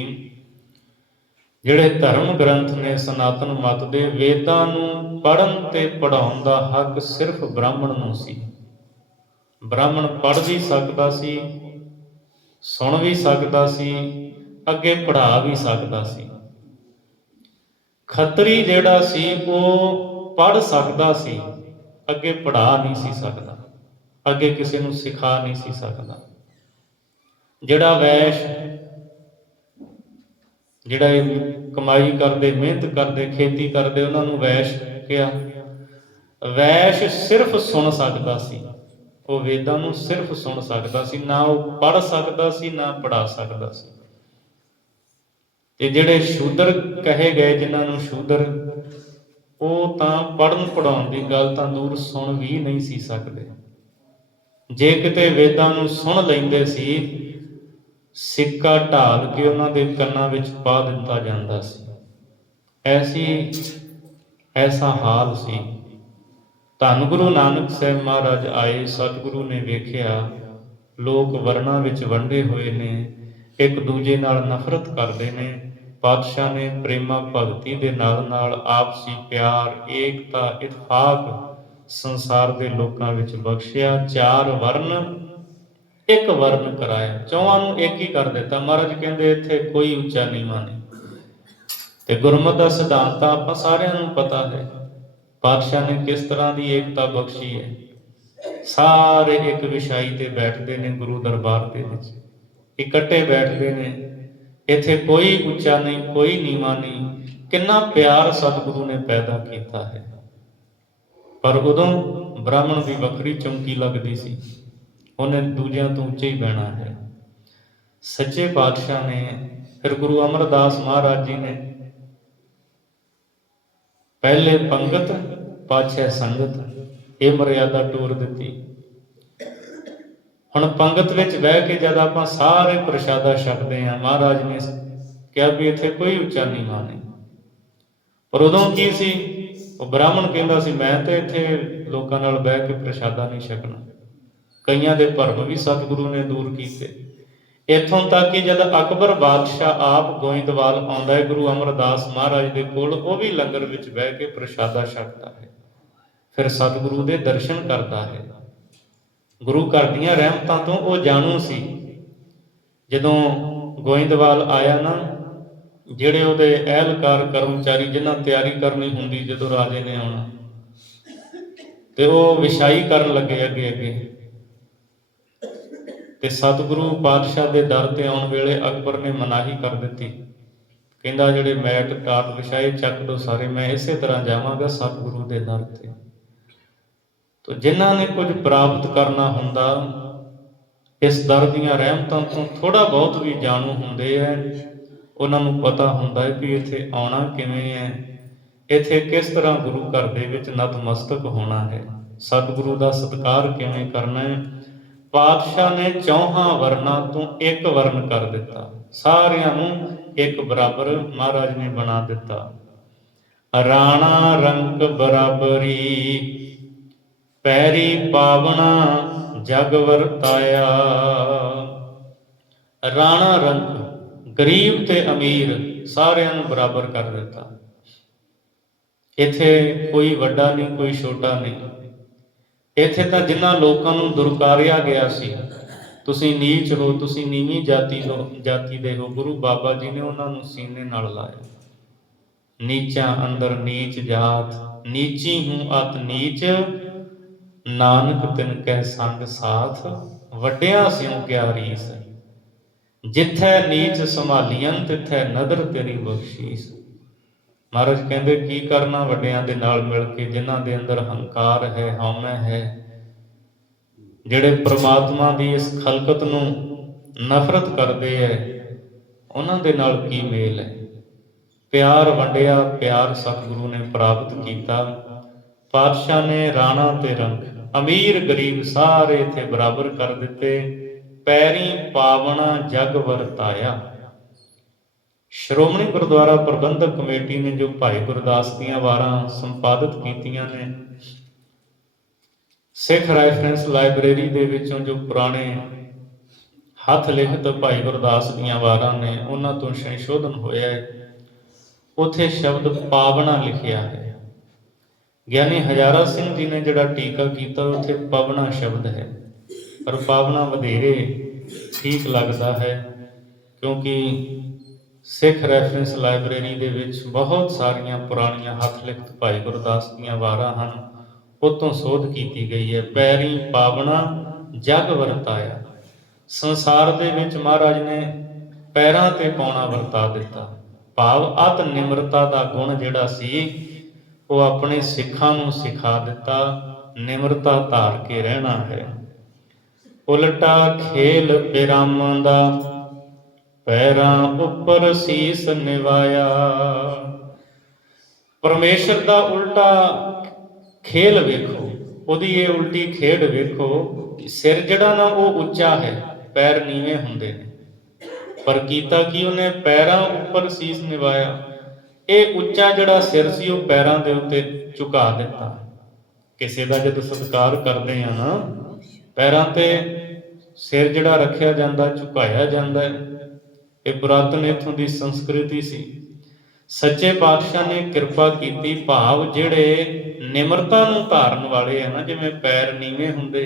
ਜਿਹੜੇ ਧਰਮ ਗ੍ਰੰਥ ਨੇ ਸਨਾਤਨ ਮਤ ਦੇ, ਵੇਦਾਂ ਨੂੰ ਪੜ੍ਹਨ ਤੇ ਪੜ੍ਹਾਉਣ ਦਾ ਹੱਕ ਸਿਰਫ ਬ੍ਰਾਹਮਣ ਨੂੰ ਸੀ। ਬ੍ਰਾਹਮਣ ਪੜ੍ਹ ਵੀ ਸਕਦਾ ਸੀ, ਸੁਣ ਵੀ ਸਕਦਾ ਸੀ, ਅੱਗੇ ਪੜ੍ਹਾ ਵੀ ਸਕਦਾ ਸੀ। ਖੱਤਰੀ ਜਿਹੜਾ ਸੀ ਉਹ ਪੜ੍ਹ ਸਕਦਾ ਸੀ, ਅੱਗੇ ਪੜ੍ਹਾ ਨਹੀਂ ਸੀ ਸਕਦਾ, ਅੱਗੇ ਕਿਸੇ ਨੂੰ ਸਿਖਾ ਨਹੀਂ ਸੀ ਸਕਦਾ। ਜਿਹੜਾ ਵੈਸ਼, ਜਿਹੜਾ ਇਹ ਕਮਾਈ ਕਰਦੇ, ਮਿਹਨਤ ਕਰਦੇ, ਖੇਤੀ ਕਰਦੇ, ਉਹਨਾਂ ਨੂੰ ਵੈਸ਼ ਕਿਹਾ। ਵੈਸ਼ ਸਿਰਫ ਸੁਣ ਸਕਦਾ ਸੀ, ਉਹ ਵੇਦਾਂ ਨੂੰ ਸਿਰਫ ਸੁਣ ਸਕਦਾ ਸੀ, ਨਾ ਉਹ ਪੜ੍ਹ ਸਕਦਾ ਸੀ, ਨਾ ਪੜ੍ਹਾ ਸਕਦਾ ਸੀ। ਤੇ ਜਿਹੜੇ ਸ਼ੂਦਰ ਕਹੇ ਗਏ, ਜਿਨ੍ਹਾਂ ਨੂੰ ਸ਼ੂਦਰ, ਉਹ ਤਾਂ ਪੜ੍ਹਨ ਪੜ੍ਹਾਉਣ ਦੀ ਗੱਲ ਤਾਂ ਦੂਰ, ਸੁਣ ਵੀ ਨਹੀਂ ਸੀ ਸਕਦੇ। ਜੇ ਕਿਤੇ ਵੇਦਾਂ ਨੂੰ ਸੁਣ ਲੈਂਦੇ ਸੀ, ਸਿੱਕਾ ਢਾਲ ਕੇ ਉਹਨਾਂ ਦੇ ਕੰਨਾਂ ਵਿੱਚ ਪਾ ਦਿੱਤਾ ਜਾਂਦਾ ਸੀ। ਐਸਾ ਹਾਲ ਸੀ। ਧੰਨ ਗੁਰੂ ਨਾਨਕ ਸਾਹਿਬ ਮਹਾਰਾਜ ਆਏ, ਸਤਿਗੁਰੂ ਨੇ ਵੇਖਿਆ ਲੋਕ ਵਰਨਾਂ ਵਿੱਚ ਵੰਡੇ ਹੋਏ ਨੇ, ਇੱਕ ਦੂਜੇ ਨਾਲ ਨਫ਼ਰਤ ਕਰਦੇ ਨੇ। ਪਾਤਸ਼ਾਹ ਨੇ ਪ੍ਰੇਮਾ ਭਗਤੀ ਦੇ ਨਾਲ ਨਾਲ ਆਪਸੀ ਪਿਆਰ, ਏਕਤਾ, ਇਤਫਾਕ ਸੰਸਾਰ ਦੇ ਲੋਕਾਂ ਵਿੱਚ ਬਖਸ਼ਿਆ। 4 ਵਰਨ ਇੱਕ ਵਰਨ ਕਰਾਇਆ, ਚੌਹਾਂ ਨੂੰ ਇੱਕ ਹੀ ਕਰ ਦਿੱਤਾ। ਮਹਾਰਾਜ ਕਹਿੰਦੇ ਇੱਥੇ ਕੋਈ ਉੱਚਾ ਨੀਵਾਂ ਨਹੀਂ। ਤੇ ਗੁਰਮਤਿ ਦਾ ਸਿਧਾਂਤ ਤਾਂ ਆਪਾਂ ਸਾਰਿਆਂ ਨੂੰ ਪਤਾ ਹੈ। ਪਾਤਸ਼ਾਹ ਨੇ ਕਿਸ ਤਰ੍ਹਾਂ ਦੀ ਏਕਤਾ ਬਖਸ਼ੀ ਹੈ। ਸਾਰੇ ਇੱਕ ਵਿਛਾਈ ਤੇ ਬੈਠਦੇ ਨੇ, ਗੁਰੂ ਦਰਬਾਰ ਦੇ ਵਿੱਚ ਇਕੱਠੇ ਬੈਠਦੇ ਨੇ। ਇੱਥੇ ਕੋਈ ਉੱਚਾ ਨਹੀਂ, ਕੋਈ ਨੀਵਾਂ ਨਹੀਂ। ਕਿੰਨਾ ਪਿਆਰ ਸਤਿਗੁਰੂ ਨੇ ਪੈਦਾ ਕੀਤਾ ਹੈ। ਪਰ ਉਦੋਂ ਬ੍ਰਾਹਮਣ ਦੀ ਵੱਖਰੀ ਚੌਂਕੀ ਲੱਗਦੀ ਸੀ, ਉਹਨੇ ਦੂਜਿਆਂ ਤੋਂ ਉੱਚੇ ਹੀ ਬਹਿਣਾ ਹੈ। ਸੱਚੇ ਪਾਤਸ਼ਾਹ ਨੇ, ਫਿਰ ਗੁਰੂ ਅਮਰਦਾਸ ਮਹਾਰਾਜ ਜੀ ਨੇ ਪਹਿਲੇ ਪੰਗਤ ਪਾਛੈ ਸੰਗਤ, ਇਹ ਮਰਿਆਦਾ ਟੋਰ ਦਿੱਤੀ। ਹੁਣ ਪੰਗਤ ਵਿੱਚ ਬਹਿ ਕੇ ਜਦ ਆਪਾਂ ਸਾਰੇ ਪ੍ਰਸ਼ਾਦਾ ਛਕਦੇ ਹਾਂ, ਮਹਾਰਾਜ ਨੇ ਕਿਹਾ ਵੀ ਇੱਥੇ ਕੋਈ ਉੱਚਾ ਨੀਵਾਂ ਨਹੀਂ। ਪਰ ਉਦੋਂ ਕੀ ਸੀ, ਉਹ ਬ੍ਰਾਹਮਣ ਕਹਿੰਦਾ ਸੀ ਮੈਂ ਤੇ ਇੱਥੇ ਲੋਕਾਂ ਨਾਲ ਬਹਿ ਕੇ ਪ੍ਰਸ਼ਾਦਾ ਨਹੀਂ ਛਕਣਾ। ਕਈਆਂ ਦੇ ਭਰਮ ਵੀ ਸਤਿਗੁਰੂ ਨੇ ਦੂਰ ਕੀਤੇ। ਇੱਥੋਂ ਤੱਕ ਕਿ ਜਦ ਅਕਬਰ ਬਾਦਸ਼ਾਹ ਆਪ ਗੋਇੰਦਵਾਲ ਆਉਂਦਾ ਹੈ ਗੁਰੂ ਅਮਰਦਾਸ ਮਹਾਰਾਜ ਦੇ ਕੋਲ, ਉਹ ਵੀ ਲੰਗਰ ਵਿੱਚ ਬਹਿ ਕੇ ਪ੍ਰਸ਼ਾਦਾ ਛਕਦਾ ਹੈ, ਫਿਰ ਸਤਿਗੁਰੂ ਦੇ ਦਰਸ਼ਨ ਕਰਦਾ ਹੈ। ਗੁਰੂ ਘਰ ਦੀਆਂ ਰਹਿਮਤਾਂ ਤੋਂ ਉਹ ਜਾਣੂ ਸੀ। ਜਦੋਂ ਗੋਇੰਦਵਾਲ ਆਇਆ ਨਾ, ਜਿਹੜੇ ਉਹਦੇ ਅਹਿਲਕਾਰ ਕਰਮਚਾਰੀ, ਜਿਨ੍ਹਾਂ ਤਿਆਰੀ ਕਰਨੀ ਹੁੰਦੀ ਜਦੋਂ ਰਾਜੇ ਨੇ ਆਉਣਾ, ਤੇ ਉਹ ਵਿਛਾਈ ਕਰਨ ਲੱਗੇ ਅੱਗੇ ਅੱਗੇ। ਤੇ ਸਤਿਗੁਰੂ ਪਾਤਸ਼ਾਹ ਦੇ ਦਰ ਤੇ ਆਉਣ ਵੇਲੇ ਅਕਬਰ ਨੇ ਮਨਾਹੀ ਕਰ ਦਿੱਤੀ। ਕਹਿੰਦਾ ਜਿਹੜੇ ਮੈਟ ਟਾਟ ਵਿਛਾਏ ਚੱਕ ਦੋ ਸਾਰੇ, ਮੈਂ ਇਸੇ ਤਰ੍ਹਾਂ ਜਾਵਾਂਗਾ ਸਤਿਗੁਰੂ ਦੇ ਦਰ ਤੇ। ਤੋ ਜਿਨ੍ਹਾਂ ਨੇ ਕੁਝ ਪ੍ਰਾਪਤ ਕਰਨਾ ਹੁੰਦਾ, ਇਸ ਦਰ ਦੀਆਂ ਰਹਿਮਤਾਂ ਤੋਂ ਥੋੜ੍ਹਾ ਬਹੁਤ ਵੀ ਜਾਣੂ ਹੁੰਦੇ ਹੈ। ਉਹਨਾਂ ਨੂੰ ਪਤਾ ਹੁੰਦਾ ਹੈ ਕਿ ਇੱਥੇ ਆਉਣਾ ਕਿਵੇਂ ਹੈ, ਇੱਥੇ ਕਿਸ ਤਰ੍ਹਾਂ ਗੁਰੂ ਘਰ ਦੇ ਵਿੱਚ ਨਤਮਸਤਕ ਹੋਣਾ ਹੈ, ਸਤਿਗੁਰੂ ਦਾ ਸਤਿਕਾਰ ਕਿਵੇਂ ਕਰਨਾ ਹੈ। ਪਾਤਸ਼ਾਹ ਨੇ 4 ਵਰਨਾਂ ਤੋਂ ਇੱਕ ਵਰਨ ਕਰ ਦਿੱਤਾ, ਸਾਰਿਆਂ ਨੂੰ ਇੱਕ ਬਰਾਬਰ ਮਹਾਰਾਜ ਨੇ ਬਣਾ ਦਿੱਤਾ। ਰਾਣਾ ਰੰਕ ਬਰਾਬਰੀ, ਪੈਰੀ ਪਾਵਣਾ ਜਗ ਵਰਤਾਇਆ। ਰਾਣਾ ਰੰਕ, ਗਰੀਬ ਤੇ ਅਮੀਰ ਸਾਰਿਆਂ ਨੂੰ ਬਰਾਬਰ ਕਰ ਦਿੱਤਾ। ਇੱਥੇ ਕੋਈ ਵੱਡਾ ਨਹੀਂ, ਕੋਈ ਛੋਟਾ ਨਹੀਂ। ਇੱਥੇ ਤਾਂ ਜਿਨ੍ਹਾਂ ਲੋਕਾਂ ਨੂੰ ਦੁਰਕਾਰਿਆ ਗਿਆ ਸੀ, ਤੁਸੀਂ ਨੀਚ ਹੋ, ਤੁਸੀਂ ਨੀਵੀਂ ਜਾਤੀ ਦੇ ਹੋ, ਗੁਰੂ ਬਾਬਾ ਜੀ ਨੇ ਉਹਨਾਂ ਨੂੰ ਸੀਨੇ ਨਾਲ ਲਾਇਆ। ਨੀਚਾਂ ਅੰਦਰ ਨੀਚ ਜਾਤ, ਨੀਚੀ ਹੂੰ ਅਤ ਨੀਚ, ਨਾਨਕ ਤਿਨ ਕਹਿ ਸੰਗ ਸਾਥ, ਵੱਡਿਆਂ ਸਿਉ ਕਿਆ ਰੀਸ। ਜਿੱਥੈ ਨੀਚ ਸੰਭਾਲੀਆਂ ਤਿੱਥੈ ਨਦਰ ਤੇਰੀ ਬਖਸ਼ੀਸ। ਮਹਾਰਾਜ ਕਹਿੰਦੇ ਕੀ ਕਰਨਾ ਵੱਡਿਆਂ ਦੇ ਨਾਲ ਮਿਲ ਕੇ, ਜਿਨ੍ਹਾਂ ਦੇ ਅੰਦਰ ਹੰਕਾਰ ਹੈ, ਹਉਮੈ ਹੈ, ਜਿਹੜੇ ਪ੍ਰਮਾਤਮਾ ਦੀ ਇਸ ਖਲਕਤ ਨੂੰ ਨਫ਼ਰਤ ਕਰਦੇ ਹੈ, ਉਹਨਾਂ ਦੇ ਨਾਲ ਕੀ ਮੇਲ ਹੈ। ਪਿਆਰ ਵੰਡਿਆ, ਪਿਆਰ ਸਤਿਗੁਰੂ ਨੇ ਪ੍ਰਾਪਤ ਕੀਤਾ। ਪਾਤਸ਼ਾਹ ਨੇ ਰਾਣਾ ਤੇ ਰੰਕ, ਅਮੀਰ ਗਰੀਬ ਸਾਰੇ ਇੱਥੇ ਬਰਾਬਰ ਕਰ ਦਿੱਤੇ। ਪੈਰੀ ਪਾਵਣਾ ਜਗ ਵਰਤਾਇਆ। ਸ਼੍ਰੋਮਣੀ ਗੁਰਦੁਆਰਾ ਪ੍ਰਬੰਧਕ ਕਮੇਟੀ ਨੇ ਜੋ ਭਾਈ ਗੁਰਦਾਸ ਦੀਆਂ ਵਾਰਾਂ ਸੰਪਾਦਿਤ ਕੀਤੀਆਂ ਨੇ, ਸਿੱਖ ਰੈਫਰੈਂਸ ਲਾਇਬ੍ਰੇਰੀ ਦੇ ਵਿੱਚੋਂ ਜੋ ਪੁਰਾਣੇ ਹੱਥ ਲਿਖਤ ਭਾਈ ਗੁਰਦਾਸ ਦੀਆਂ ਵਾਰਾਂ ਨੇ, ਉਹਨਾਂ ਤੋਂ ਸੰਸ਼ੋਧਨ ਹੋਇਆ ਹੈ। ਉੱਥੇ ਸ਼ਬਦ ਪਾਵਣਾ ਲਿਖਿਆ ਹੈ। ਗਿਆਨੀ ਹਜ਼ਾਰਾ ਸਿੰਘ ਜੀ ਨੇ ਜਿਹੜਾ ਟੀਕਾ ਕੀਤਾ, ਉੱਥੇ ਪਵਨਾ ਸ਼ਬਦ ਹੈ, ਪਰ ਪਾਵਨਾ ਵਧੇਰੇ ਠੀਕ ਲੱਗਦਾ ਹੈ, ਕਿਉਂਕਿ ਸਿੱਖ ਰੈਫਰੈਂਸ ਲਾਇਬ੍ਰੇਰੀ ਦੇ ਵਿੱਚ ਬਹੁਤ ਸਾਰੀਆਂ ਪੁਰਾਣੀਆਂ ਹੱਥ ਲਿਖਤ ਭਾਈ ਗੁਰਦਾਸ ਦੀਆਂ ਵਾਰਾਂ ਹਨ, ਉਤੋਂ ਸੋਧ ਕੀਤੀ ਗਈ ਹੈ। ਪੈਰੀ ਪਾਵਣਾ ਜਗ ਵਰਤਾਇਆ। ਸੰਸਾਰ ਦੇ ਵਿੱਚ ਮਹਾਰਾਜ ਨੇ ਪੈਰਾਂ ਤੇ ਪਾਉਣਾ ਵਰਤਾ ਦਿੱਤਾ। ਭਾਵ ਅਤ ਨਿਮਰਤਾ ਦਾ ਗੁਣ ਜਿਹੜਾ ਸੀ ਉਹ ਆਪਣੇ ਸਿੱਖਾਂ ਨੂੰ ਸਿਖਾ ਦਿੱਤਾ। ਨਿਮਰਤਾ ਧਾਰ ਕੇ ਰਹਿਣਾ ਹੈ। ਉਲਟਾ ਖੇਲ ਬਿਰਾਮਾਂ ਦਾ, ਪੈਰਾਂ ਉੱਪਰ ਸੀਸ ਨਿਵਾਇਆ। ਪਰਮੇਸ਼ਰ ਦਾ ਉਲਟਾ ਖੇਲ ਵੇਖੋ, ਉਹਦੀ ਇਹ ਉਲਟੀ ਖੇਡ ਵੇਖੋ। ਸਿਰ ਜਿਹੜਾ ਨਾ ਉਹ ਉੱਚਾ ਹੈ, ਪੈਰ ਨੀਵੇਂ ਹੁੰਦੇ ਨੇ, ਪਰ ਕੀਤਾ ਕੀ ਉਹਨੇ? ਪੈਰਾਂ ਉੱਪਰ ਸੀਸ ਨਿਵਾਇਆ। ਇਹ ਉੱਚਾ ਜਿਹੜਾ ਸਿਰ ਸੀ ਉਹ ਪੈਰਾਂ ਦੇ ਉੱਤੇ ਝੁਕਾ ਦਿੱਤਾ। ਕਿਸੇ ਦਾ ਜਦ ਸਤਿਕਾਰ ਕਰਦੇ ਆ ਨਾ, ਪੈਰਾਂ ਤੇ ਸਿਰ ਜਿਹੜਾ ਰੱਖਿਆ ਜਾਂਦਾ, ਝੁਕਾਇਆ ਜਾਂਦਾ ਹੈ। ਇਹ ਪੁਰਾਤਨ ਇੱਥੋਂ ਦੀ ਸੰਸਕ੍ਰਿਤੀ ਸੀ। ਸੱਚੇ ਪਾਤਸ਼ਾਹ ਨੇ ਕਿਰਪਾ ਕੀਤੀ, ਭਾਵ ਜਿਹੜੇ ਨਿਮਰਤਾ ਨੂੰ ਧਾਰਨ ਵਾਲੇ ਆ ਨਾ, ਜਿਵੇਂ ਪੈਰ ਨੀਵੇਂ ਹੁੰਦੇ,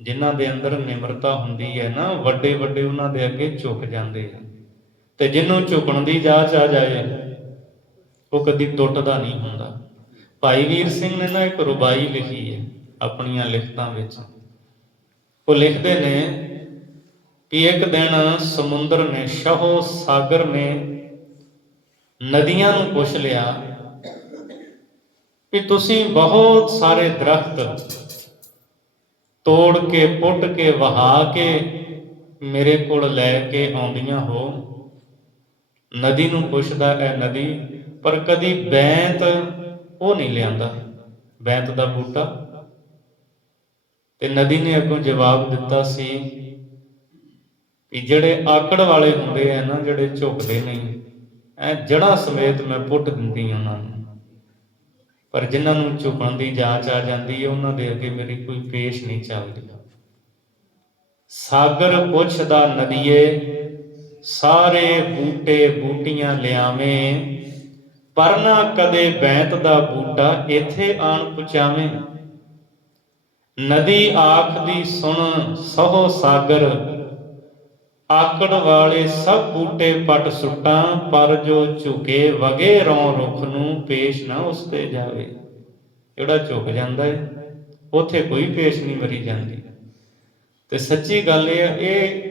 ਜਿਨ੍ਹਾਂ ਦੇ ਅੰਦਰ ਨਿਮਰਤਾ ਹੁੰਦੀ ਹੈ ਨਾ, ਵੱਡੇ ਵੱਡੇ ਉਹਨਾਂ ਦੇ ਅੱਗੇ ਝੁਕ ਜਾਂਦੇ ਆ। ਤੇ ਜਿਹਨੂੰ ਝੁਕਣ ਦੀ ਜਾਚ ਆ ਜਾਏ ਉਹ ਕਦੀ ਟੁੱਟਦਾ ਨਹੀਂ ਹੁੰਦਾ। ਭਾਈ ਵੀਰ ਸਿੰਘ ਨੇ ਨਾ ਇੱਕ ਰੁਬਾਈ ਲਿਖੀ ਹੈ ਆਪਣੀਆਂ ਲਿਖਤਾਂ ਵਿੱਚ। ਉਹ ਲਿਖਦੇ ਨੇ ਕਿ ਇੱਕ ਦਿਨ ਸਮੁੰਦਰ ਨੇ, ਸ਼ਹੋ ਸਾਗਰ ਨੇ ਨਦੀਆਂ ਨੂੰ ਪੁੱਛ ਲਿਆ ਕਿ ਤੁਸੀਂ ਬਹੁਤ ਸਾਰੇ ਦਰਖਤ ਤੋੜ ਕੇ, ਪੁੱਟ ਕੇ, ਵਹਾ ਕੇ ਮੇਰੇ ਕੋਲ ਲੈ ਕੇ ਆਉਂਦੀਆਂ ਹੋ। ਨਦੀ ਨੂੰ ਪੁੱਛਦਾ ਹੈ ਨਦੀ, ਪਰ ਕਦੀ ਬੈਂਤ ਉਹ ਨਹੀਂ ਲਿਆਂਦਾ, ਬੈਂਤ ਦਾ ਬੂਟਾ। ਤੇ ਨਦੀ ਨੇ ਅੱਗੋਂ ਜਵਾਬ ਦਿੱਤਾ ਸੀ ਕਿ ਜਿਹੜੇ ਆਕੜ ਵਾਲੇ ਹੁੰਦੇ ਆ ਨਾ, ਜਿਹੜੇ ਝੁਕਦੇ ਨਹੀਂ, ਜੜ੍ਹਾਂ ਸਮੇਤ ਮੈਂ ਪੁੱਟ ਦਿੰਦੀ ਉਹਨਾਂ ਨੂੰ, ਪਰ ਜਿਨ੍ਹਾਂ ਨੂੰ ਝੁਕਣ ਦੀ ਜਾਂਚ ਆ ਜਾਂਦੀ ਹੈ ਉਹਨਾਂ ਦੇ ਅੱਗੇ ਮੇਰੀ ਕੋਈ ਪੇਸ਼ ਨਹੀਂ ਚੱਲਦੀ। ਸਾਗਰ ਪੁੱਛਦਾ ਨਦੀਏ, ਸਾਰੇ ਬੂਟੇ ਬੂਟੀਆਂ ਲਿਆਵੇਂ, ਪਰ ਨਾ ਕਦੇ ਬੈਂਤ ਦਾ ਬੂਟਾ ਇੱਥੇ ਆਣ ਪੁਚਾਵੇਂ। ਨਦੀ ਆਖਦੀ ਸੁਣ ਸਹੋ ਸਾਗਰ, ਆਕੜ ਵਾਲੇ ਸਭ ਬੂਟੇ ਪਟ ਸੁੱਟਾਂ, ਪਰ ਜੋ ਝੁਕੇ ਵਗੇ ਰੋਂ ਰੁੱਖ ਨੂੰ, ਪੇਸ਼ ਨਾ ਉਸ ਤੇ ਜਾਵੇ। ਜਿਹੜਾ ਝੁਕ ਜਾਂਦਾ ਹੈ ਉੱਥੇ ਕੋਈ ਪੇਸ਼ ਨਹੀਂ ਮਰੀ ਜਾਂਦੀ। ਤੇ ਸੱਚੀ ਗੱਲ ਇਹ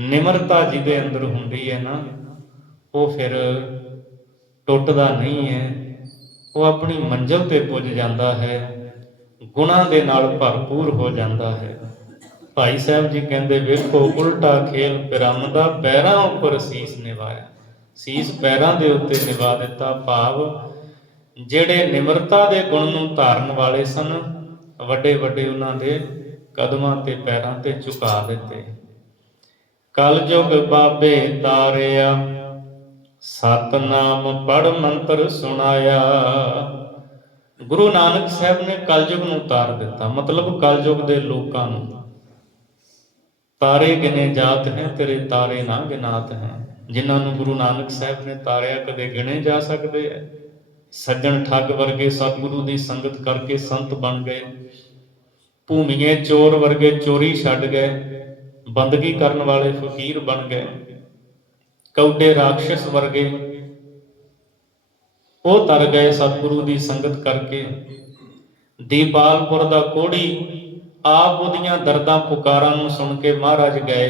ਨਿਮਰਤਾ ਜਿਹਦੇ ਅੰਦਰ ਹੁੰਦੀ ਹੈ ਨਾ, ਉਹ ਫਿਰ ਟੁੱਟਦਾ ਨਹੀਂ ਹੈ, ਉਹ ਆਪਣੀ ਮੰਜ਼ਿਲ ਤੇ ਪੁੱਜ ਜਾਂਦਾ ਹੈ, ਗੁਣਾਂ ਦੇ ਨਾਲ ਭਰਪੂਰ ਹੋ ਜਾਂਦਾ ਹੈ। ਭਾਈ ਸਾਹਿਬ ਜੀ ਕਹਿੰਦੇ, ਵੇਖੋ ਉਲਟਾ ਖੇਲ ਪਿਰਮ ਦਾ, ਪੈਰਾਂ ਉੱਪਰ ਸੀਸ ਨਿਵਾਇਆ। ਸੀਸ ਪੈਰਾਂ ਦੇ ਉੱਤੇ ਨਿਵਾ ਦਿੱਤਾ, ਭਾਵ ਜਿਹੜੇ ਨਿਮਰਤਾ ਦੇ ਗੁਣ ਨੂੰ ਧਾਰਨ ਵਾਲੇ ਸਨ, ਵੱਡੇ ਵੱਡੇ ਉਹਨਾਂ ਦੇ ਕਦਮਾਂ ਤੇ ਪੈਰਾਂ ਤੇ ਝੁਕਾ ਦਿੱਤੇ। ਕਲਯੁਗ ਬਾਬੇ ਤਾਰਿਆ, ਸਤਨਾਮ ਪੜ ਮੰਤਰ ਸੁਣਾਇਆ। ਗੁਰੂ ਨਾਨਕ ਸਾਹਿਬ ਨੇ ਕਲਯੁਗ ਨੂੰ ਤਾਰ ਦਿੱਤਾ, ਮਤਲਬ ਕਲਯੁਗ ਦੇ ਲੋਕਾਂ ਨੂੰ। ਤਾਰੇ ਗਿਣੇ ਜਾਤ ਹੈ, ਤੇਰੇ ਤਾਰੇ ਨਾ ਗਿਨਾਤ ਹੈ। ਜਿਨ੍ਹਾਂ ਨੂੰ ਗੁਰੂ ਨਾਨਕ ਸਾਹਿਬ ਨੇ ਤਾਰਿਆ, ਕਦੇ ਗਿਣੇ ਜਾ ਸਕਦੇ ਹੈ? ਸੱਜਣ ਠੱਗ ਵਰਗੇ ਸਤਿਗੁਰੂ ਦੀ ਸੰਗਤ ਕਰਕੇ ਸੰਤ ਬਣ ਗਏ, ਭੂਮੀਏ ਚੋਰ ਵਰਗੇ ਚੋਰੀ ਛੱਡ ਗਏ, ਬੰਦਗੀ ਕਰਨ ਵਾਲੇ ਫਕੀਰ ਬਣ ਗਏ, ਕੌਡੇ ਰਾਖਸ਼ ਵਰਗੇ ਉਹ ਤਰ ਗਏ ਸਤਿਗੁਰੂ ਦੀ ਸੰਗਤ ਕਰਕੇ। ਦੀਪਾਲਪੁਰ ਦਾ ਕੋੜੀ ਆਪ ਉਹਦੀਆਂ ਦਰਦਾਂ ਪੁਕਾਰਾਂ ਨੂੰ ਸੁਣ ਕੇ ਮਹਾਰਾਜ ਗਏ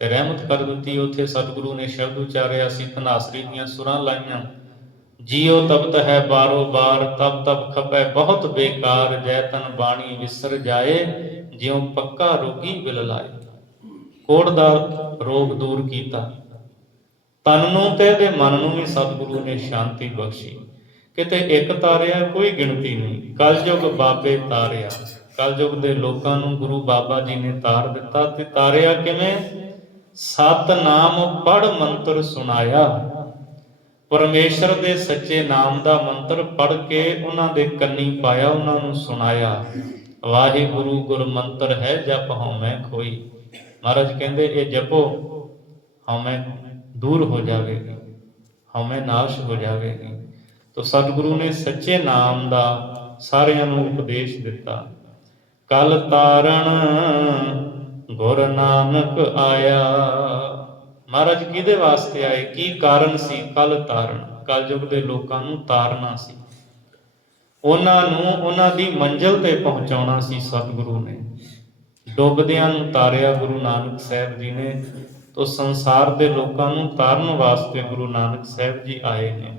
ਤੇ ਰਹਿਮਤ ਕਰ ਦਿੱਤੀ। ਉੱਥੇ ਸਤਿਗੁਰੂ ਨੇ ਸ਼ਬਦ ਉਚਾਰਿਆ ਸੀ, ਧਨਾਸਰੀ ਦੀਆਂ ਸੁਰਾਂ ਲਾਈਆਂ, ਜੀਉ ਤਪਤ ਹੈ ਬਾਰੋ ਬਾਰ, ਤਪ ਤਪ ਖਪੈ ਬਹੁਤ ਬੇਕਾਰ, ਜੈ ਤਨ ਬਾਣੀ ਵਿਸਰ ਜਾਏ, ਜਿਉ ਪੱਕਾ ਰੋਗੀ ਬਿਲ ਲਾਏ। ਕੋੜ ਦਾ ਰੋਗ ਦੂਰ ਕੀਤਾ, ਤਨ ਨੂੰ ਤੇ ਇਹਦੇ ਮਨ ਨੂੰ ਵੀ ਸਤਿਗੁਰੂ ਨੇ ਸ਼ਾਂਤੀ ਬਖਸ਼ੀ। ਕਿਤੇ ਇੱਕ ਤਾਰਿਆ, ਕੋਈ ਗਿਣਤੀ ਨਹੀਂ। ਕਲਯੁਗ ਬਾਬੇ ਤਾਰਿਆ, ਕਲਯੁਗ ਦੇ ਲੋਕਾਂ ਨੂੰ ਗੁਰੂ ਬਾਬਾ ਜੀ ਨੇ ਤਾਰ ਦਿੱਤਾ। ਤੇ ਤਾਰਿਆ ਕਿਵੇਂ? ਸਤਨਾਮ ਪੜ ਮੰਤਰ ਸੁਣਾਇਆ। ਪਰਮੇਸ਼ਰ ਦੇ ਸੱਚੇ ਨਾਮ ਦਾ ਮੰਤਰ ਪੜ ਕੇ ਉਹਨਾਂ ਦੇ ਕੰਨੀ ਪਾਇਆ, ਉਹਨਾਂ ਨੂੰ ਸੁਣਾਇਆ। ਵਾਹਿਗੁਰੂ ਗੁਰ ਮੰਤਰ ਹੈ, ਜਪ ਹਉਮੈ ਖੋਈ। ਮਹਾਰਾਜ ਕਹਿੰਦੇ ਇਹ ਜਪੋ, ਹਉਮੈ ਦੂਰ ਹੋ ਜਾਵੇਗੀ, ਹਉਮੈ ਨਾਸ਼ ਹੋ ਜਾਵੇਗੀ। ਤੋ ਸਤਿਗੁਰੂ ਨੇ ਸੱਚੇ ਨਾਮ ਦਾ ਸਾਰਿਆਂ ਨੂੰ ਉਪਦੇਸ਼ ਦਿੱਤਾ। ਕਲ ਤਾਰਨ ਗੁਰ ਨਾਨਕ ਆਇਆ। ਮਹਾਰਾਜ ਕਿਹਦੇ ਵਾਸਤੇ ਆਏ? ਕੀ ਕਾਰਨ ਸੀ? ਕਲ ਤਾਰਨ, ਕਲਯੁਗ ਦੇ ਲੋਕਾਂ ਨੂੰ ਤਾਰਨਾ ਸੀ, ਉਹਨਾਂ ਨੂੰ ਉਹਨਾਂ ਦੀ ਮੰਜ਼ਿਲ ਤੇ ਪਹੁੰਚਾਉਣਾ ਸੀ। ਸਤਿਗੁਰੂ ਨੇ ਡੁੱਬਦਿਆਂ ਨੂੰ ਤਾਰਿਆ ਗੁਰੂ ਨਾਨਕ ਸਾਹਿਬ ਜੀ ਨੇ, ਤੋ ਸੰਸਾਰ ਦੇ ਲੋਕਾਂ ਨੂੰ ਤਾਰਨ ਵਾਸਤੇ ਗੁਰੂ ਨਾਨਕ ਸਾਹਿਬ ਜੀ ਆਏ ਨੇ।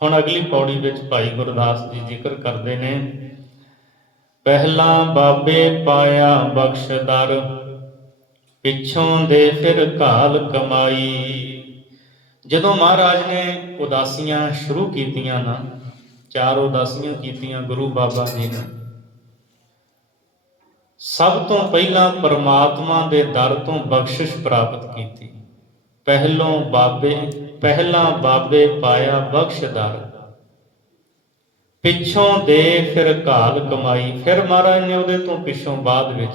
ਹੁਣ ਅਗਲੀ ਪੌੜੀ ਵਿੱਚ ਭਾਈ ਗੁਰਦਾਸ ਜੀ ਜ਼ਿਕਰ ਕਰਦੇ ਨੇ, ਪਹਿਲਾਂ ਬਾਬੇ ਪਾਇਆ ਬਖਸ਼ਦਰ, ਪਿੱਛੋਂ ਦੇ ਫਿਰ ਘਾਲ ਕਮਾਈ। ਜਦੋਂ ਮਹਾਰਾਜ ਨੇ ਉਦਾਸੀਆਂ ਸ਼ੁਰੂ ਕੀਤੀਆਂ ਨਾ, 4 ਉਦਾਸੀਆਂ ਕੀਤੀਆਂ ਗੁਰੂ ਬਾਬਾ ਜੀ ਨੇ, ਸਭ ਤੋਂ ਪਹਿਲਾਂ ਪਰਮਾਤਮਾ ਦੇ ਦਰ ਤੋਂ ਬਖਸ਼ਿਸ਼ ਪ੍ਰਾਪਤ ਕੀਤੀ। ਪਹਿਲਾਂ ਬਾਬੇ ਪਾਇਆ ਬਖਸ਼ਦਰ, ਪਿੱਛੋਂ ਦੇ ਫਿਰ ਘਾਲ ਕਮਾਈ। ਫਿਰ ਮਹਾਰਾਜ ਨੇ ਉਹਦੇ ਤੋਂ ਪਿੱਛੋਂ ਬਾਅਦ ਵਿੱਚ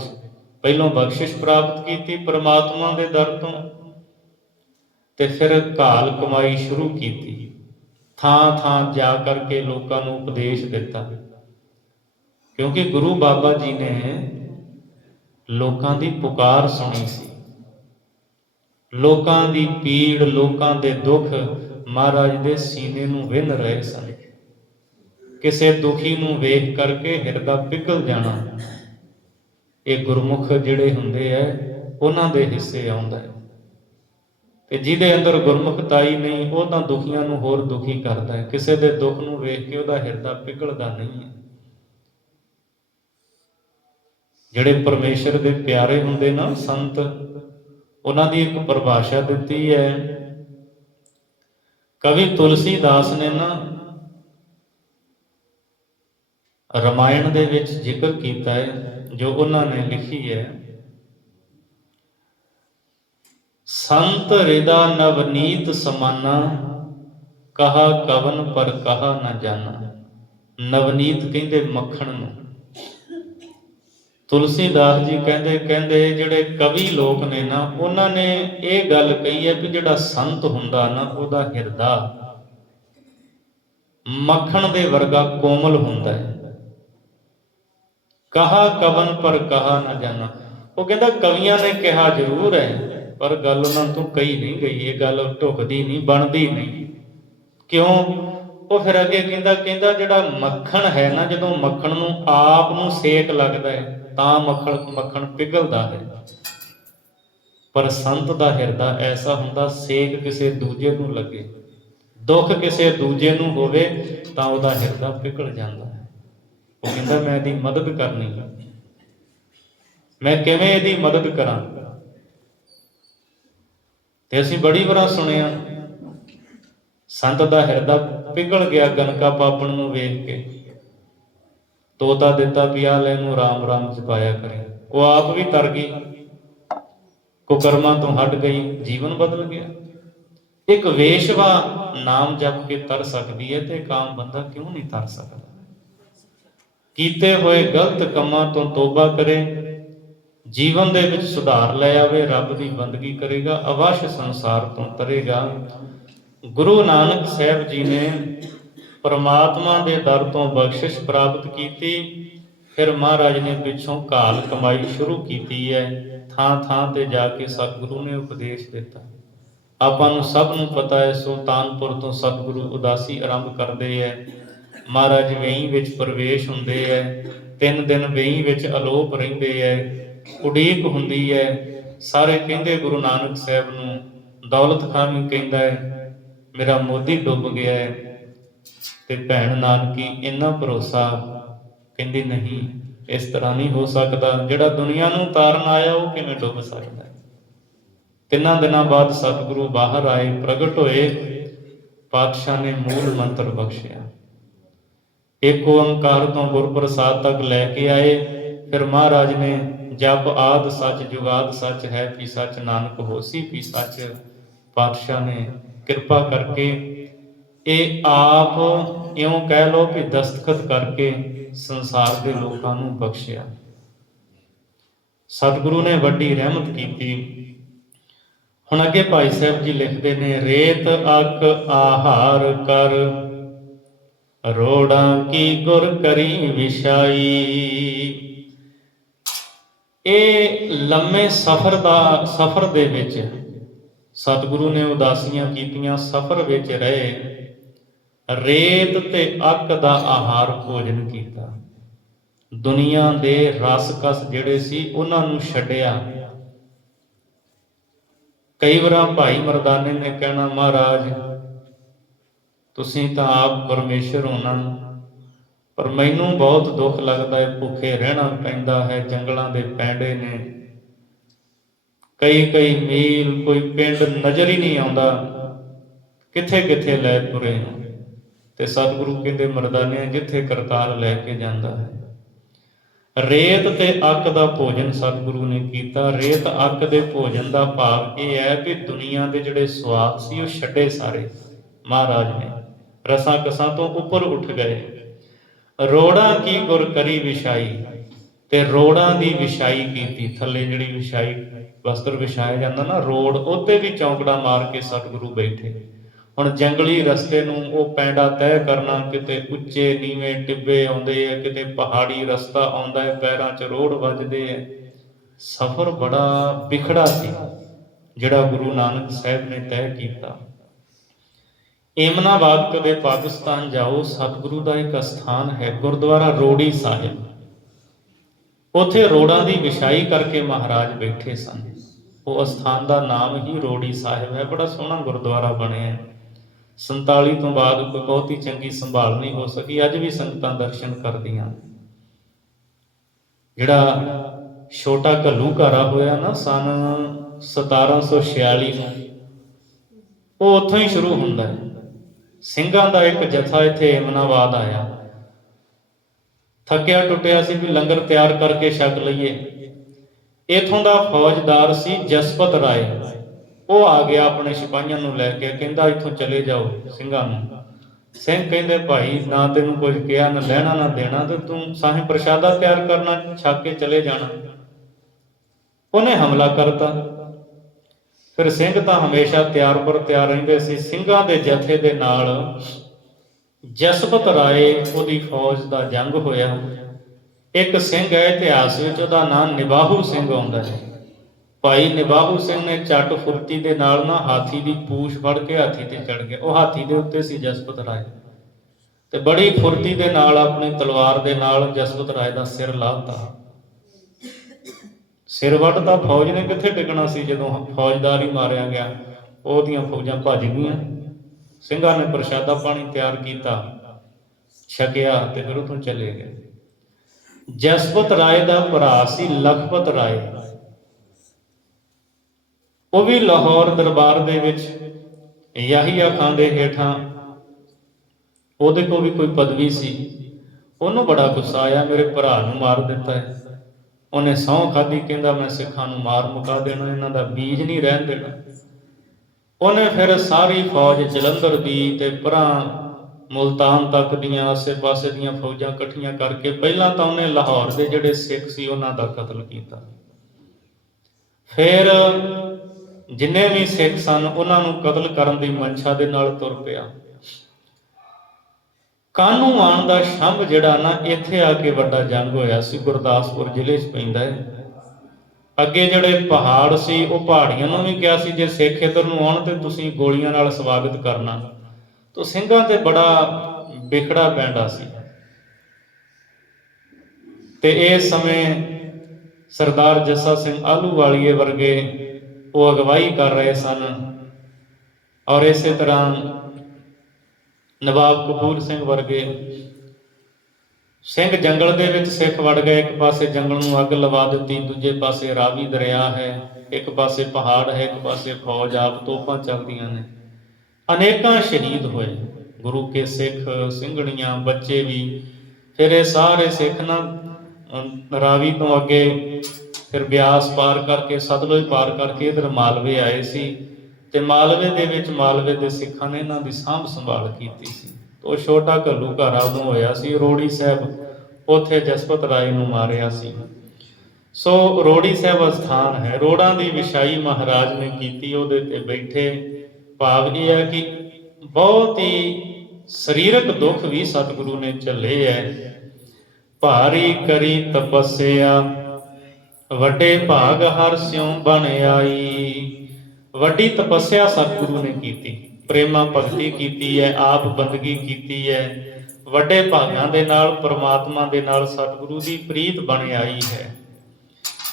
ਪਹਿਲੋਂ ਬਖਸ਼ਿਸ਼ ਪ੍ਰਾਪਤ ਕੀਤੀ ਪਰਮਾਤਮਾ ਦੇ ਦਰ ਤੋਂ, ਤੇ ਫਿਰ ਘਾਲ ਕਮਾਈ ਸ਼ੁਰੂ ਕੀਤੀ। ਥਾਂ ਥਾਂ ਜਾ ਕਰਕੇ ਲੋਕਾਂ ਨੂੰ ਉਪਦੇਸ਼ ਦਿੱਤਾ, ਕਿਉਂਕਿ ਗੁਰੂ ਬਾਬਾ ਜੀ ਨੇ ਲੋਕਾਂ ਦੀ ਪੁਕਾਰ ਸੁਣੀ ਸੀ। ਲੋਕਾਂ ਦੀ ਪੀੜ, ਲੋਕਾਂ ਦੇ ਦੁੱਖ ਮਹਾਰਾਜ ਦੇ ਸੀਨੇ ਨੂੰ ਵਿੰਨ ਰਹੇ ਸਨ। ਕਿਸੇ ਦੁਖੀ ਨੂੰ ਵੇਖ ਕਰਕੇ ਹਿਰਦਾ ਪਿਘਲ ਜਾਣਾ, ਇਹ ਗੁਰਮੁਖ ਜਿਹੜੇ ਹੁੰਦੇ ਐ ਉਹਨਾਂ ਦੇ ਹਿੱਸੇ ਆਉਂਦਾ ਹੈ। ਤੇ ਜਿਹਦੇ ਅੰਦਰ ਗੁਰਮੁਖਤਾਈ ਨਹੀਂ, ਉਹ ਤਾਂ ਦੁਖੀਆਂ ਨੂੰ ਹੋਰ ਦੁਖੀ ਕਰਦਾ ਹੈ। ਕਿਸੇ ਦੇ ਦੁੱਖ ਨੂੰ ਵੇਖ ਕੇ ਉਹਦਾ ਹਿਰਦਾ ਪਿਘਲਦਾ ਨਹੀਂ ਹੈ। ਜਿਹੜੇ ਪਰਮੇਸ਼ਰ ਦੇ ਪਿਆਰੇ ਹੁੰਦੇ ਨਾ ਸੰਤ, ਉਹਨਾਂ ਦੀ ਇੱਕ ਪਰਿਭਾਸ਼ਾ ਦਿੱਤੀ ਹੈ ਕਵੀ ਤੁਲਸੀ ਦਾਸ ਨੇ ਨਾ, ਰਾਮਾਇਣ ਦੇ ਵਿੱਚ ਜ਼ਿਕਰ ਕੀਤਾ ਹੈ, ਜੋ ਉਹਨਾਂ ਨੇ ਲਿਖੀ ਹੈ, ਸੰਤ ਹਿਰਦਾ ਨਵਨੀਤ ਸਮਾਨਾ, ਕਹਾ ਕਵਨ ਪਰ ਕਹਾ ਨਾ ਜਾਣਾ। ਨਵਨੀਤ ਕਹਿੰਦੇ ਮੱਖਣ ਨੂੰ। ਤੁਲਸੀਦਾਸ ਜੀ ਕਹਿੰਦੇ ਜਿਹੜੇ ਕਵੀ ਲੋਕ ਨੇ ਨਾ, ਉਹਨਾਂ ਨੇ ਇਹ ਗੱਲ ਕਹੀ ਹੈ ਕਿ ਜਿਹੜਾ ਸੰਤ ਹੁੰਦਾ ਨਾ, ਉਹਦਾ ਹਿਰਦਾ ਮੱਖਣ ਦੇ ਵਰਗਾ ਕੋਮਲ ਹੁੰਦਾ ਹੈ। ਕਹਾ ਕਵਨ ਪਰ ਕਹਾ ਨਾ ਜਾਣਾ। ਉਹ ਕਹਿੰਦਾ ਕਵੀਆਂ ਨੇ ਕਿਹਾ ਜ਼ਰੂਰ ਹੈ, ਪਰ ਗੱਲ ਉਹਨਾਂ ਤੋਂ ਕਹੀ ਨਹੀਂ ਗਈ। ਇਹ ਗੱਲ ਢੁਕਦੀ ਨਹੀਂ, ਬਣਦੀ ਨਹੀਂ। ਕਿਉਂ? ਉਹ ਫਿਰ ਅੱਗੇ ਕਹਿੰਦਾ ਜਿਹੜਾ ਮੱਖਣ ਹੈ ਨਾ, ਜਦੋਂ ਮੱਖਣ ਨੂੰ ਆਪ ਨੂੰ ਸੇਕ ਲੱਗਦਾ ਹੈ ਤਾਂ ਮੱਖਣ ਪਿਘਲਦਾ ਹੈ, ਪਰ ਸੰਤ ਦਾ ਹਿਰਦਾ ਐਸਾ ਹੁੰਦਾ, ਸੇਕ ਕਿਸੇ ਦੂਜੇ ਨੂੰ ਲੱਗੇ, ਦੁੱਖ ਕਿਸੇ ਦੂਜੇ ਨੂੰ ਹੋਵੇ ਤਾਂ ਉਹਦਾ ਹਿਰਦਾ ਪਿਘਲ ਜਾਂਦਾ ਹੈ। ਉਹ ਕਹਿੰਦਾ ਮੈਂ ਇਹਦੀ ਮਦਦ ਕਰਨੀ ਹੈ, ਮੈਂ ਕਿਵੇਂ ਇਹਦੀ ਮਦਦ ਕਰਾਂ? ਤੇ ਅਸੀਂ ਬੜੀ ਵਾਰ ਸੁਣਿਆ, ਸੰਤ ਦਾ ਹਿਰਦਾ ਪਿਘਲ ਗਿਆ ਗਨਕਾ ਪਾਪਣ ਨੂੰ ਵੇਖ ਕੇ, ਤੋਤਾ ਦਿੱਤਾ ਪਿਆ ਲੈ ਨੂੰ ਰਾਮ ਰਾਮ ਜਪਾਇਆ ਕਰੇ। ਉਹ ਆਪ ਵੀ ਤਰ ਗਈ, ਕੁਕਰਮਾਂ ਤੋਂ ਹਟ ਗਈ, ਜੀਵਨ ਬਦਲ ਗਿਆ। ਇੱਕ ਵੇਸ਼ਵਾ ਨਾਮ ਜਪ ਕੇ ਤਰ ਸਕਦੀ ਹੈ, ਤੇ ਇੱਕ ਆਮ ਬੰਦਾ ਕਿਉਂ ਨਹੀਂ ਤਰ ਸਕਦਾ? ਕੀਤੇ ਹੋਏ ਗਲਤ ਕੰਮਾਂ ਤੋਂ ਤੋਬਾ ਕਰੇ, ਜੀਵਨ ਦੇ ਵਿੱਚ ਸੁਧਾਰ ਲੈ ਆਵੇ, ਰੱਬ ਦੀ ਬੰਦਗੀ ਕਰੇਗਾ, ਅਵਸ਼ ਸੰਸਾਰ ਤੋਂ ਤਰੇਗਾ। ਗੁਰੂ ਨਾਨਕ ਸਾਹਿਬ ਜੀ ਨੇ ਪਰਮਾਤਮਾ ਦੇ ਦਰ ਤੋਂ ਬਖਸ਼ਿਸ਼ ਪ੍ਰਾਪਤ ਕੀਤੀ। ਫਿਰ ਮਹਾਰਾਜ ਨੇ ਪਿੱਛੋਂ ਘਾਲ ਕਮਾਈ ਸ਼ੁਰੂ ਕੀਤੀ ਹੈ। ਥਾਂ ਥਾਂ ਤੇ ਜਾ ਕੇ ਸਤਿਗੁਰੂ ਨੇ ਉਪਦੇਸ਼ ਦਿੱਤਾ। ਆਪਾਂ ਨੂੰ ਸਭ ਨੂੰ ਪਤਾ ਹੈ, ਸੁਲਤਾਨਪੁਰ ਤੋਂ ਸਤਿਗੁਰੂ ਉਦਾਸੀ ਆਰੰਭ ਕਰਦੇ ਹੈ। ਮਹਾਰਾਜ ਵੇਈ ਵਿੱਚ ਪ੍ਰਵੇਸ਼ ਹੁੰਦੇ ਹੈ, 3 ਦਿਨ ਵੇਈ ਵਿੱਚ ਅਲੋਪ ਰਹਿੰਦੇ ਹੈ, ਉਡੀਕ ਹੁੰਦੀ ਹੈ। ਸਾਰੇ ਕਹਿੰਦੇ ਗੁਰੂ ਨਾਨਕ ਸਾਹਿਬ ਨੂੰ, ਦੌਲਤ ਖਾਨ ਵੀ ਕਹਿੰਦਾ ਹੈ ਮੇਰਾ ਮੋਦੀ ਡੁੱਬ ਗਿਆ ਹੈ, ਤੇ ਭੈਣ ਨਾਨਕੀ ਇੰਨਾ ਭਰੋਸਾ, ਕਹਿੰਦੀ ਨਹੀਂ, ਇਸ ਤਰ੍ਹਾਂ ਨਹੀਂ ਹੋ ਸਕਦਾ। ਜਿਹੜਾ ਦੁਨੀਆ ਨੂੰ ਤਾਰਨ ਆਇਆ ਉਹ ਕਿਵੇਂ ਡੁੱਬ ਸਕਦਾ? 3 ਦਿਨਾਂ ਬਾਅਦ ਸਤਿਗੁਰੂ ਬਾਹਰ ਆਏ, ਪ੍ਰਗਟ ਹੋਏ, ਪਾਤਸ਼ਾਹ ਨੇ ਮੂਲ ਮੰਤਰ ਬਖਸ਼ਿਆ। ਇੱਕ ਓੰਕਾਰ ਤੋਂ ਗੁਰਪ੍ਰਸਾਦ ਤੱਕ ਲੈ ਕੇ ਆਏ। ਫਿਰ ਮਹਾਰਾਜ ਨੇ ਜਪ ਆਦਿ ਸੱਚ ਜੁਗਾਦ ਸੱਚ ਹੈ ਪੀ ਸੱਚ, ਨਾਨਕ ਹੋਸੀ ਪੀ ਸੱਚ। ਪਾਤਸ਼ਾਹ ਨੇ ਕਿਰਪਾ ਕਰਕੇ ਇਹ ਆਪ ਇਉਂ ਕਹਿ ਲਓ ਕਿ ਦਸਤਖਤ ਕਰਕੇ ਸੰਸਾਰ ਦੇ ਲੋਕਾਂ ਨੂੰ ਬਖਸ਼ਿਆ। ਸਤਿਗੁਰੂ ਨੇ ਵੱਡੀ ਰਹਿਮਤ ਕੀਤੀ। ਹੁਣ ਅੱਗੇ ਭਾਈ ਸਾਹਿਬ ਜੀ ਲਿਖਦੇ ਨੇ, ਰੇਤ ਅੱਖ ਆਹਾਰ ਕਰ, ਰੋੜਾਂ ਕੀ ਗੁਰ ਕਰੀ ਵਿਛਾਈ। ਇਹ ਲੰਮੇ ਸਫ਼ਰ ਦੇ ਵਿੱਚ ਸਤਿਗੁਰੂ ਨੇ ਉਦਾਸੀਆਂ ਕੀਤੀਆਂ, ਸਫ਼ਰ ਵਿੱਚ ਰਹੇ, ਰੇਤ ਤੇ ਅੱਕ ਦਾ ਆਹਾਰ ਭੋਜਨ ਕੀਤਾ। ਦੁਨੀਆ ਦੇ ਰਸ ਕਸ ਜਿਹੜੇ ਸੀ ਉਹਨਾਂ ਨੂੰ ਛੱਡਿਆ, ਕਈ ਵਾਰ ਭਾਈ ਮਰਦਾਨੇ ਨੇ ਕਹਿਣਾ, ਮਹਾਰਾਜ ਤੁਸੀਂ ਤਾਂ ਆਪ ਪਰਮੇਸ਼ਰ ਹੋਣਾ, ਪਰ ਮੈਨੂੰ ਬਹੁਤ ਦੁੱਖ ਲੱਗਦਾ ਹੈ, ਭੁੱਖੇ ਰਹਿਣਾ ਪੈਂਦਾ ਹੈ, ਜੰਗਲਾਂ ਦੇ ਪੈਂਡੇ ਨੇ, ਕਈ ਕਈ ਮੀਲ ਕੋਈ ਪਿੰਡ ਨਜ਼ਰ ਹੀ ਨਹੀਂ ਆਉਂਦਾ, ਕਿੱਥੇ ਕਿੱਥੇ ਲੈ ਤੁਰੇ ਹੋ। ਤੇ ਸਤਿਗੁਰੂ ਕਹਿੰਦੇ, ਮਰਦਾਨੇ ਜਿੱਥੇ ਕਰਤਾਰ ਲੈ ਕੇ ਜਾਂਦਾ ਹੈ। ਰੇਤ ਤੇ ਅੱਕ ਦਾ ਭੋਜਨ ਸਤਿਗੁਰੂ ਨੇ ਕੀਤਾ। ਰੇਤ ਅੱਕ ਦੇ ਭੋਜਨ ਦਾ ਭਾਵ ਇਹ ਹੈ ਕਿ ਦੁਨੀਆ ਦੇ ਜਿਹੜੇ ਸਵਾਦ ਸੀ ਉਹ ਛੱਡੇ ਸਾਰੇ ਮਹਾਰਾਜ ਨੇ, ਰਸਾਂ ਕਸਾਂ ਤੋਂ ਉੱਪਰ ਉੱਠ ਗਏ। ਰੋੜਾਂ ਕੀ ਗੁਰ ਕਰੀ ਵਿਛਾਈ, ਤੇ ਰੋੜਾਂ ਦੀ ਵਿਛਾਈ ਕੀਤੀ। ਥੱਲੇ ਜਿਹੜੀ ਵਿਛਾਈ ਵਸਤਰ ਵਿਛਾਇਆ ਜਾਂਦਾ ਨਾ ਰੋੜ, ਉੱਤੇ ਵੀ ਚੌਂਕੜਾ ਮਾਰ ਕੇ ਸਤਿਗੁਰੂ ਬੈਠੇ। ਹੁਣ ਜੰਗਲੀ ਰਸਤੇ ਨੂੰ ਉਹ ਪੈਂਡਾ ਤੈਅ ਕਰਨਾ, ਕਿਤੇ ਉੱਚੇ ਨੀਵੇਂ ਟਿੱਬੇ ਆਉਂਦੇ ਆ, ਕਿਤੇ ਪਹਾੜੀ ਰਸਤਾ ਆਉਂਦਾ ਹੈ, ਪੈਰਾਂ 'ਚ ਰੋੜ ਵੱਜਦੇ ਆ। ਸਫ਼ਰ ਬੜਾ ਵਿਖੜਾ ਸੀ ਜਿਹੜਾ ਗੁਰੂ ਨਾਨਕ ਸਾਹਿਬ ਨੇ ਤੈਅ ਕੀਤਾ। ਏਮਨਾਬਾਦ ਕਦੇ ਪਾਕਿਸਤਾਨ ਜਾਓ, ਸਤਿਗੁਰੂ ਦਾ ਇੱਕ ਅਸਥਾਨ ਹੈ ਗੁਰਦੁਆਰਾ ਰੋੜੀ ਸਾਹਿਬ। ਉੱਥੇ ਰੋੜਾਂ ਦੀ ਵਿਛਾਈ ਕਰਕੇ ਮਹਾਰਾਜ ਬੈਠੇ ਸਨ। ਉਹ ਅਸਥਾਨ ਦਾ ਨਾਮ ਹੀ ਰੋੜੀ ਸਾਹਿਬ ਹੈ। ਬੜਾ ਸੋਹਣਾ ਗੁਰਦੁਆਰਾ ਬਣਿਆ। 47 ਤੋਂ ਬਾਅਦ ਕੋਈ ਬਹੁਤੀ ਚੰਗੀ ਸੰਭਾਲ ਨਹੀਂ ਹੋ ਸਕੀ। ਅੱਜ ਵੀ ਸੰਗਤਾਂ ਦਰਸ਼ਨ ਕਰਦੀਆਂ। ਜਿਹੜਾ ਛੋਟਾ ਘੱਲੂਘਾਰਾ ਹੋਇਆ ਨਾ ਸਨ 1746 ਨੂੰ, ਉਹ ਉੱਥੋਂ ਹੀ ਸ਼ੁਰੂ ਹੁੰਦਾ ਹੈ। ਸਿੰਘਾਂ ਦਾ ਇੱਕ ਜਥਾ ਇੱਥੇ ਏਮਨਾਬਾਦ ਆਇਆ। ਥੱਕਿਆ ਟੁੱਟਿਆ ਸੀ ਵੀ ਲੰਗਰ ਤਿਆਰ ਕਰਕੇ ਛਕ ਲਈਏ। ਇਥੋਂ ਦਾ ਫੌਜਦਾਰ ਸੀ ਜਸਪਤ ਰਾਏ। ਉਹ ਆ ਗਿਆ ਆਪਣੇ ਸਿਪਾਹੀਆਂ ਨੂੰ ਲੈ ਕੇ, ਕਹਿੰਦਾ ਇੱਥੋਂ ਚਲੇ ਜਾਓ ਸਿੰਘਾਂ ਨੂੰ। ਸਿੰਘ ਕਹਿੰਦੇ, ਭਾਈ ਨਾ ਤੈਨੂੰ ਕੁਝ ਕਿਹਾ, ਨਾ ਲੈਣਾ ਨਾ ਦੇਣਾ, ਤੇ ਤੂੰ ਸਾਹੇ ਪ੍ਰਸ਼ਾਦਾ ਤਿਆਰ ਕਰਨਾ, ਛਕ ਕੇ ਚਲੇ ਜਾਣਾ। ਉਹਨੇ ਹਮਲਾ ਕਰਤਾ। ਫਿਰ ਸਿੰਘ ਤਾਂ ਹਮੇਸ਼ਾ ਤਿਆਰ ਪਰ ਤਿਆਰ ਰਹਿੰਦੇ ਸੀ। ਸਿੰਘਾਂ ਦੇ ਜਥੇ ਦੇ ਨਾਲ ਜਸਪਤ ਰਾਏ ਉਹਦੀ ਫੌਜ ਦਾ ਜੰਗ ਹੋਇਆ। ਇੱਕ ਸਿੰਘ ਹੈ ਇਤਿਹਾਸ ਵਿੱਚ, ਉਹਦਾ ਨਾਮ ਨਿਬਾਹੂ ਸਿੰਘ ਆਉਂਦਾ ਹੈ। ਭਾਈ ਨਿਬਾਹੂ ਸਿੰਘ ਨੇ ਚੱਟ ਫੁਰਤੀ ਦੇ ਨਾਲ ਨਾ ਹਾਥੀ ਦੀ ਪੂਛ ਫੜ ਕੇ ਹਾਥੀ ਤੇ ਚੜ ਗਿਆ। ਉਹ ਹਾਥੀ ਦੇ ਉੱਤੇ ਸੀ ਜਸਪਤ ਰਾਏ, ਤੇ ਬੜੀ ਫੁਰਤੀ ਦੇ ਨਾਲ ਆਪਣੀ ਤਲਵਾਰ ਦੇ ਨਾਲ ਜਸਪਤ ਰਾਏ ਦਾ ਸਿਰ ਲਾਹਤਾ। ਸਿਰ ਵੱਢਤਾ। ਫੌਜ ਨੇ ਕਿੱਥੇ ਟਿਕਣਾ ਸੀ ਜਦੋਂ ਫੌਜਦਾਰ ਹੀ ਮਾਰਿਆ ਗਿਆ। ਉਹਦੀਆਂ ਫੌਜਾਂ ਭੱਜ ਗਈਆਂ। ਸਿੰਘਾਂ ਨੇ ਪ੍ਰਸ਼ਾਦਾ ਪਾਣੀ ਤਿਆਰ ਕੀਤਾ, ਛਕਿਆ, ਤੇ ਫਿਰ ਉੱਥੋਂ ਚਲੇ ਗਏ। ਜਸਪਤ ਰਾਏ ਦਾ ਭਰਾ ਸੀ ਲਖਪਤ ਰਾਏ। ਉਹ ਵੀ ਲਾਹੌਰ ਦਰਬਾਰ ਦੇ ਵਿੱਚ ਯਾਹੀਆ ਖਾਨ ਦੇ ਹੇਠਾਂ, ਉਹਦੇ ਕੋਲ ਵੀ ਕੋਈ ਪਦਵੀ ਸੀ। ਉਹਨੂੰ ਬੜਾ ਗੁੱਸਾ ਆਇਆ, ਮੇਰੇ ਭਰਾ ਨੂੰ ਮਾਰ ਦਿੱਤਾ ਹੈ। ਉਹਨੇ ਸਹੁੰ ਖਾਧੀ, ਕਹਿੰਦਾ ਮੈਂ ਸਿੱਖਾਂ ਨੂੰ ਮਾਰ ਮੁਕਾ ਦੇਣਾ, ਇਹਨਾਂ ਦਾ ਬੀਜ ਨਹੀਂ ਰਹਿਣ ਦੇਣਾ। ਉਹਨੇ ਫਿਰ ਸਾਰੀ ਫੌਜ ਜਲੰਧਰ ਦੀ ਤੇ ਪਰਾਂ ਮੁਲਤਾਨ ਤੱਕ ਦੀਆਂ ਆਸੇ ਪਾਸੇ ਦੀਆਂ ਫੌਜਾਂ ਇਕੱਠੀਆਂ ਕਰਕੇ ਪਹਿਲਾਂ ਤਾਂ ਉਹਨੇ ਲਾਹੌਰ ਦੇ ਜਿਹੜੇ ਸਿੱਖ ਸੀ ਉਹਨਾਂ ਦਾ ਕਤਲ ਕੀਤਾ। ਫਿਰ ਜਿੰਨੇ ਵੀ ਸਿੱਖ ਸਨ ਉਹਨਾਂ ਨੂੰ ਕਤਲ ਕਰਨ ਦੀ ਮਨਸ਼ਾ ਦੇ ਨਾਲ ਤੁਰ ਪਿਆ। ਕਾਹਨੂੰਵਾਨ ਦਾ ਸ਼ੰਭ ਜਿਹੜਾ ਨਾ, ਇੱਥੇ ਆ ਕੇ ਵੱਡਾ ਜੰਗ ਹੋਇਆ ਸੀ। ਗੁਰਦਾਸਪੁਰ ਜ਼ਿਲ੍ਹੇ 'ਚ ਪੈਂਦਾ ਹੈ। ਅੱਗੇ ਜਿਹੜੇ ਪਹਾੜ ਸੀ ਉਹ ਪਹਾੜੀਆਂ ਨੂੰ ਵੀ ਕਿਹਾ ਸੀ ਜੇ ਸਿੱਖ ਇੱਧਰ ਨੂੰ ਆਉਣ ਤੇ ਤੁਸੀਂ ਗੋਲੀਆਂ ਨਾਲ ਸਵਾਗਤ ਕਰਨਾ। ਤਾਂ ਸਿੰਘਾਂ ਤੇ ਬੜਾ ਵਿਖੜਾ ਪੈਂਦਾ ਸੀ। ਤੇ ਇਸ ਸਮੇਂ ਸਰਦਾਰ ਜੱਸਾ ਸਿੰਘ ਆਹਲੂਵਾਲੀਏ ਵਰਗੇ ਉਹ ਅਗਵਾਈ ਕਰ ਰਹੇ ਸਨ, ਔਰ ਇਸੇ ਤਰ੍ਹਾਂ ਨਵਾਬ ਕਪੂਰ ਸਿੰਘ ਵਰਗੇ ਸਿੰਘ ਜੰਗਲ ਦੇ ਵਿੱਚ ਸਿੱਖ ਵੜ ਗਏ। ਇੱਕ ਪਾਸੇ ਜੰਗਲ ਨੂੰ ਅੱਗ ਲਵਾ ਦਿੱਤੀ, ਦੂਜੇ ਪਾਸੇ ਰਾਵੀ ਦਰਿਆ ਹੈ, ਇੱਕ ਪਾਸੇ ਪਹਾੜ ਹੈ, ਇੱਕ ਪਾਸੇ ਫੌਜ, ਆਪ ਤੋਪਾਂ ਚੱਲਦੀਆਂ ਨੇ। ਅਨੇਕਾਂ ਸ਼ਹੀਦ ਹੋਏ ਗੁਰੂ ਕੇ ਸਿੱਖ, ਸਿੰਘਣੀਆਂ, ਬੱਚੇ ਵੀ। ਫਿਰ ਇਹ ਸਾਰੇ ਸਿੱਖ ਨਾ ਰਾਵੀ ਤੋਂ ਅੱਗੇ ਫਿਰ ਬਿਆਸ ਪਾਰ ਕਰਕੇ, ਸਤਲੁਜ ਪਾਰ ਕਰਕੇ ਇੱਧਰ ਮਾਲਵੇ ਆਏ ਸੀ। ਤੇ ਮਾਲਵੇ ਦੇ ਵਿੱਚ ਮਾਲਵੇ ਦੇ ਸਿੱਖਾਂ ਨੇ ਇਹਨਾਂ ਦੀ ਸਾਂਭ ਸੰਭਾਲ ਕੀਤੀ ਸੀ। ਉਹ ਛੋਟਾ ਘੱਲੂਘਾਰਾ ਉਦੋਂ ਹੋਇਆ ਸੀ ਰੋੜੀ ਸਾਹਿਬ, ਉੱਥੇ ਜਸਪਤ ਰਾਏ ਨੂੰ ਮਾਰਿਆ ਸੀ। ਸੋ ਰੋੜੀ ਸਾਹਿਬ ਅਸਥਾਨ ਹੈ। ਰੋੜਾਂ ਦੀ ਵਿਛਾਈ ਮਹਾਰਾਜ ਨੇ ਕੀਤੀ, ਉਹਦੇ ਤੇ ਬੈਠੇ। ਭਾਵ ਇਹ ਹੈ ਕਿ ਬਹੁਤ ਹੀ ਸਰੀਰਕ ਦੁੱਖ ਵੀ ਸਤਿਗੁਰੂ ਨੇ ਝੱਲੇ ਹੈ। ਭਾਰੀ ਕਰੀ ਤਪੱਸਿਆ ਵੱਡੇ ਭਾਗ ਹਰ ਸਿਉ ਬਣ ਆਈ। ਵੱਡੀ ਤਪੱਸਿਆ ਸਤਿਗੁਰੂ ਨੇ ਕੀਤੀ, ਪ੍ਰੇਮਾ ਭਗਤੀ ਕੀਤੀ ਹੈ, ਆਪ ਬੰਦਗੀ ਕੀਤੀ ਹੈ। ਵੱਡੇ ਭਾਗਾਂ ਦੇ ਨਾਲ ਪਰਮਾਤਮਾ ਦੇ ਨਾਲ ਸਤਿਗੁਰੂ ਦੀ ਪ੍ਰੀਤ ਬਣ ਆਈ ਹੈ।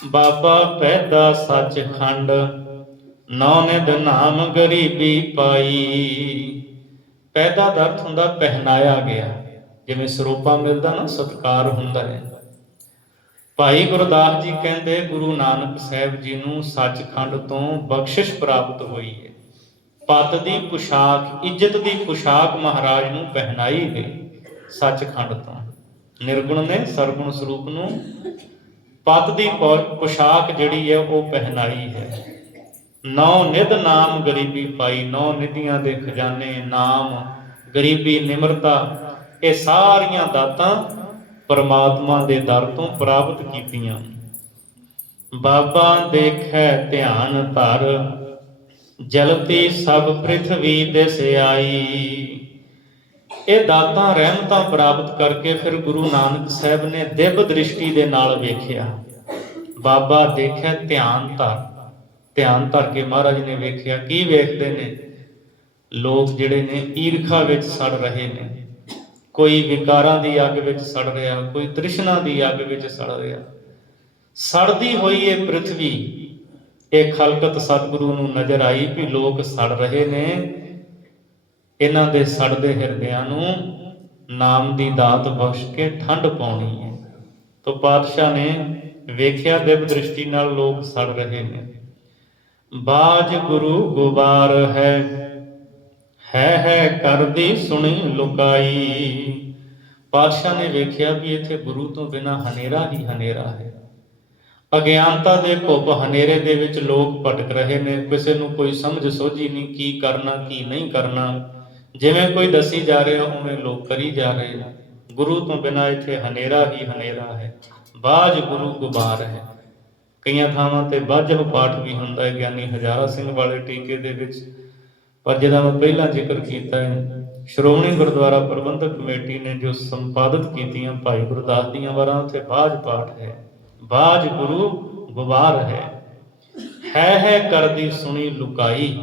ਬਾਬਾ ਪੈਦਾ ਸੱਚਖੰਡ ਨੌ ਨਿਧ ਨਾਮ ਗਰੀਬੀ ਪਾਈ। ਪੈਦਾ ਦਾ ਅਰਥ ਹੁੰਦਾ ਪਹਿਨਾਇਆ ਗਿਆ, ਜਿਵੇਂ ਸਰੂਪਾ ਮਿਲਦਾ ਨਾ, ਸਤਿਕਾਰ ਹੁੰਦਾ ਹੈ। ਭਾਈ ਗੁਰਦਾਸ ਜੀ ਕਹਿੰਦੇ ਗੁਰੂ ਨਾਨਕ ਸਾਹਿਬ ਜੀ ਨੂੰ ਸੱਚਖੰਡ ਤੋਂ ਬਖਸ਼ਿਸ਼ ਪ੍ਰਾਪਤ ਹੋਈ ਹੈ। ਪੱਤ ਦੀ ਪੁਸ਼ਾਕ, ਇੱਜ਼ਤ ਦੀ ਪੁਸ਼ਾਕ ਮਹਾਰਾਜ ਨੂੰ ਪਹਿਨਾਈ ਗਈ ਸੱਚਖੰਡ ਤੋਂ। ਨਿਰਗੁਣ ਨੇ ਸਰਗੁਣ ਸਰੂਪ ਨੂੰ ਪੱਤ ਦੀ ਪੁਸ਼ਾਕ ਜਿਹੜੀ ਹੈ ਉਹ ਪਹਿਨਾਈ ਹੈ। ਨੌ ਨਿਧ ਨਾਮ ਗਰੀਬੀ ਪਾਈ। ਨੌ ਨਿਧੀਆਂ ਦੇ ਖਜ਼ਾਨੇ, ਨਾਮ, ਗਰੀਬੀ, ਨਿਮਰਤਾ, ਇਹ ਸਾਰੀਆਂ ਦਾਤਾਂ ਪਰਮਾਤਮਾ ਦੇ ਦਰ ਤੋਂ ਪ੍ਰਾਪਤ ਕੀਤੀਆਂ। ਬਾਬਾ ਦੇਖੈ ਧਿਆਨ ਧਰ, ਜਲਤੀ ਸਭ ਪ੍ਰਿਥਵੀ ਦਿਸ ਆਈ। ਇਹ ਦਾਤਾਂ ਰਹਿਮਤਾਂ ਪ੍ਰਾਪਤ ਕਰਕੇ ਫਿਰ ਗੁਰੂ ਨਾਨਕ ਸਾਹਿਬ ਨੇ ਦਿਵ ਦ੍ਰਿਸ਼ਟੀ ਦੇ ਨਾਲ ਵੇਖਿਆ। ਬਾਬਾ ਦੇਖਿਆ ਧਿਆਨ ਧਰ, ਧਿਆਨ ਧਰ ਕੇ ਮਹਾਰਾਜ ਨੇ ਵੇਖਿਆ। ਕੀ ਵੇਖਦੇ ਨੇ? ਲੋਕ ਜਿਹੜੇ ਨੇ ਈਰਖਾ ਵਿੱਚ ਸੜ ਰਹੇ ਨੇ, ਕੋਈ ਵਿਕਾਰਾਂ ਦੀ ਅੱਗ ਵਿੱਚ ਸੜ ਰਿਹਾ, ਕੋਈ ਤ੍ਰਿਸ਼ਨਾ ਦੀ ਅੱਗ ਵਿੱਚ ਸੜ ਰਿਹਾ। ਸੜਦੀ ਹੋਈ ਇਹ ਪ੍ਰਿਥਵੀ, ਇਹ ਖਲਕਤ ਸਤਿਗੁਰੂ ਨੂੰ ਨਜ਼ਰ ਆਈ ਵੀ ਲੋਕ ਸੜ ਰਹੇ ਨੇ, ਇਹਨਾਂ ਦੇ ਸੜਦੇ ਹਿਰਦਿਆਂ ਨੂੰ ਨਾਮ ਦੀ ਦਾਤ ਬਖਸ਼ ਕੇ ਠੰਡ ਪਾਉਣੀ ਹੈ। ਤੋ ਪਾਤਸ਼ਾਹ ਨੇ ਵੇਖਿਆ ਦਿਵ ਦ੍ਰਿਸ਼ਟੀ ਨਾਲ ਲੋਕ ਸੜ ਰਹੇ ਨੇ। ਬਾਜ ਗੁਰੂ ਗੁਬਾਰ ਹੈ ਕਰਦੀ ਸੁਣੀ ਲੁਕਾਈ। ਪਾਤਸ਼ਾਹ ਨੇ ਵੇਖਿਆ ਵੀ ਇੱਥੇ ਗੁਰੂ ਤੋਂ ਬਿਨਾਂ ਹਨੇਰਾ ਹੀ ਹਨੇਰਾ ਹੈ। ਅਗਿਆਨਤਾ ਦੇ ਘੁੱਪ ਹਨੇਰੇ ਦੇ ਵਿੱਚ ਲੋਕ ਭਟਕ ਰਹੇ ਨੇ। ਕਿਸੇ ਨੂੰ ਕੋਈ ਸਮਝ ਸੋਝੀ ਨਹੀਂ, ਕੀ ਕਰਨਾ ਕੀ ਨਹੀਂ ਕਰਨਾ। ਜਿਵੇਂ ਕੋਈ ਦੱਸੀ ਜਾ ਰਿਹਾ ਉਵੇਂ ਲੋਕ ਕਰੀ ਜਾ ਰਹੇ ਨੇ। ਗੁਰੂ ਤੋਂ ਬਿਨਾਂ ਇੱਥੇ ਹਨੇਰਾ ਹੀ ਹਨੇਰਾ ਹੈ। ਬਾਜ ਗੁਰੂ ਗੁਬਾਰ ਹੈ। ਕਈਆਂ ਥਾਵਾਂ ਤੇ ਬਾਝਵ ਪਾਠ ਵੀ ਹੁੰਦਾ ਹੈ ਗਿਆਨੀ ਹਜ਼ਾਰਾ ਸਿੰਘ ਵਾਲੇ ਟੀਕੇ ਦੇ ਵਿੱਚ। ਪਰ ਜਿਹਦਾ ਮੈਂ ਪਹਿਲਾਂ ਜ਼ਿਕਰ ਕੀਤਾ ਹੈ, ਸ਼੍ਰੋਮਣੀ ਗੁਰਦੁਆਰਾ ਪ੍ਰਬੰਧਕ ਕਮੇਟੀ ਨੇ ਜੋ ਸੰਪਾਦਿਤ ਕੀਤੀਆਂ ਭਾਈ ਗੁਰਦਾਸ ਦੀਆਂ ਵਾਰਾਂ, ਉੱਥੇ ਬਾਝ ਪਾਠ ਹੈ। ਬਾਝ ਗੁਰੂ ਗੁਬਾਰ ਹੈ ਕਰਦੀ ਸੁਣੀ ਲੁਕਾਈ।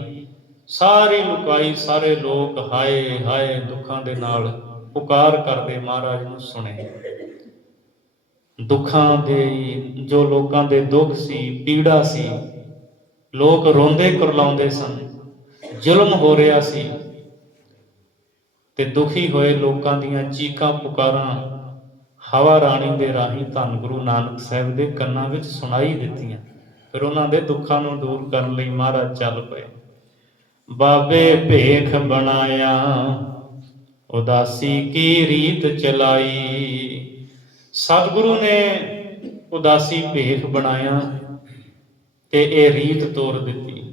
ਸਾਰੀ ਲੁਕਾਈ, ਸਾਰੇ ਲੋਕ ਹਾਏ ਹਾਏ ਦੁੱਖਾਂ ਦੇ ਨਾਲ ਪੁਕਾਰ ਕਰਦੇ ਮਹਾਰਾਜ ਨੂੰ ਸੁਣੇ। ਦੁੱਖਾਂ ਦੇ, ਜੋ ਲੋਕਾਂ ਦੇ ਦੁੱਖ ਸੀ, ਪੀੜਾ ਸੀ, ਲੋਕ ਰੋਂਦੇ ਕੁਰਲਾਉਂਦੇ ਸਨ, ਜ਼ੁਲਮ ਹੋ ਰਿਹਾ ਸੀ, ਤੇ ਦੁਖੀ ਹੋਏ ਲੋਕਾਂ ਦੀਆਂ ਚੀਕਾਂ ਪੁਕਾਰਾਂ ਹਵਾ ਰਾਣੀ ਦੇ ਰਾਹੀਂ ਧੰਨ ਗੁਰੂ ਨਾਨਕ ਸਾਹਿਬ ਦੇ ਕੰਨਾਂ ਵਿੱਚ ਸੁਣਾਈ ਦਿੱਤੀਆਂ। ਫਿਰ ਉਹਨਾਂ ਦੇ ਦੁੱਖਾਂ ਨੂੰ ਦੂਰ ਕਰਨ ਲਈ ਮਹਾਰਾਜ ਚੱਲ ਪਏ। ਬਾਬੇ ਭੇਖ ਬਣਾਇਆ, ਉਦਾਸੀ ਕੀ ਰੀਤ ਚਲਾਈ। ਸਤਿਗੁਰੂ ਨੇ ਉਦਾਸੀ ਭੇਖ ਬਣਾਇਆ ਤੇ ਇਹ ਰੀਤ ਤੋਰ ਦਿੱਤੀ।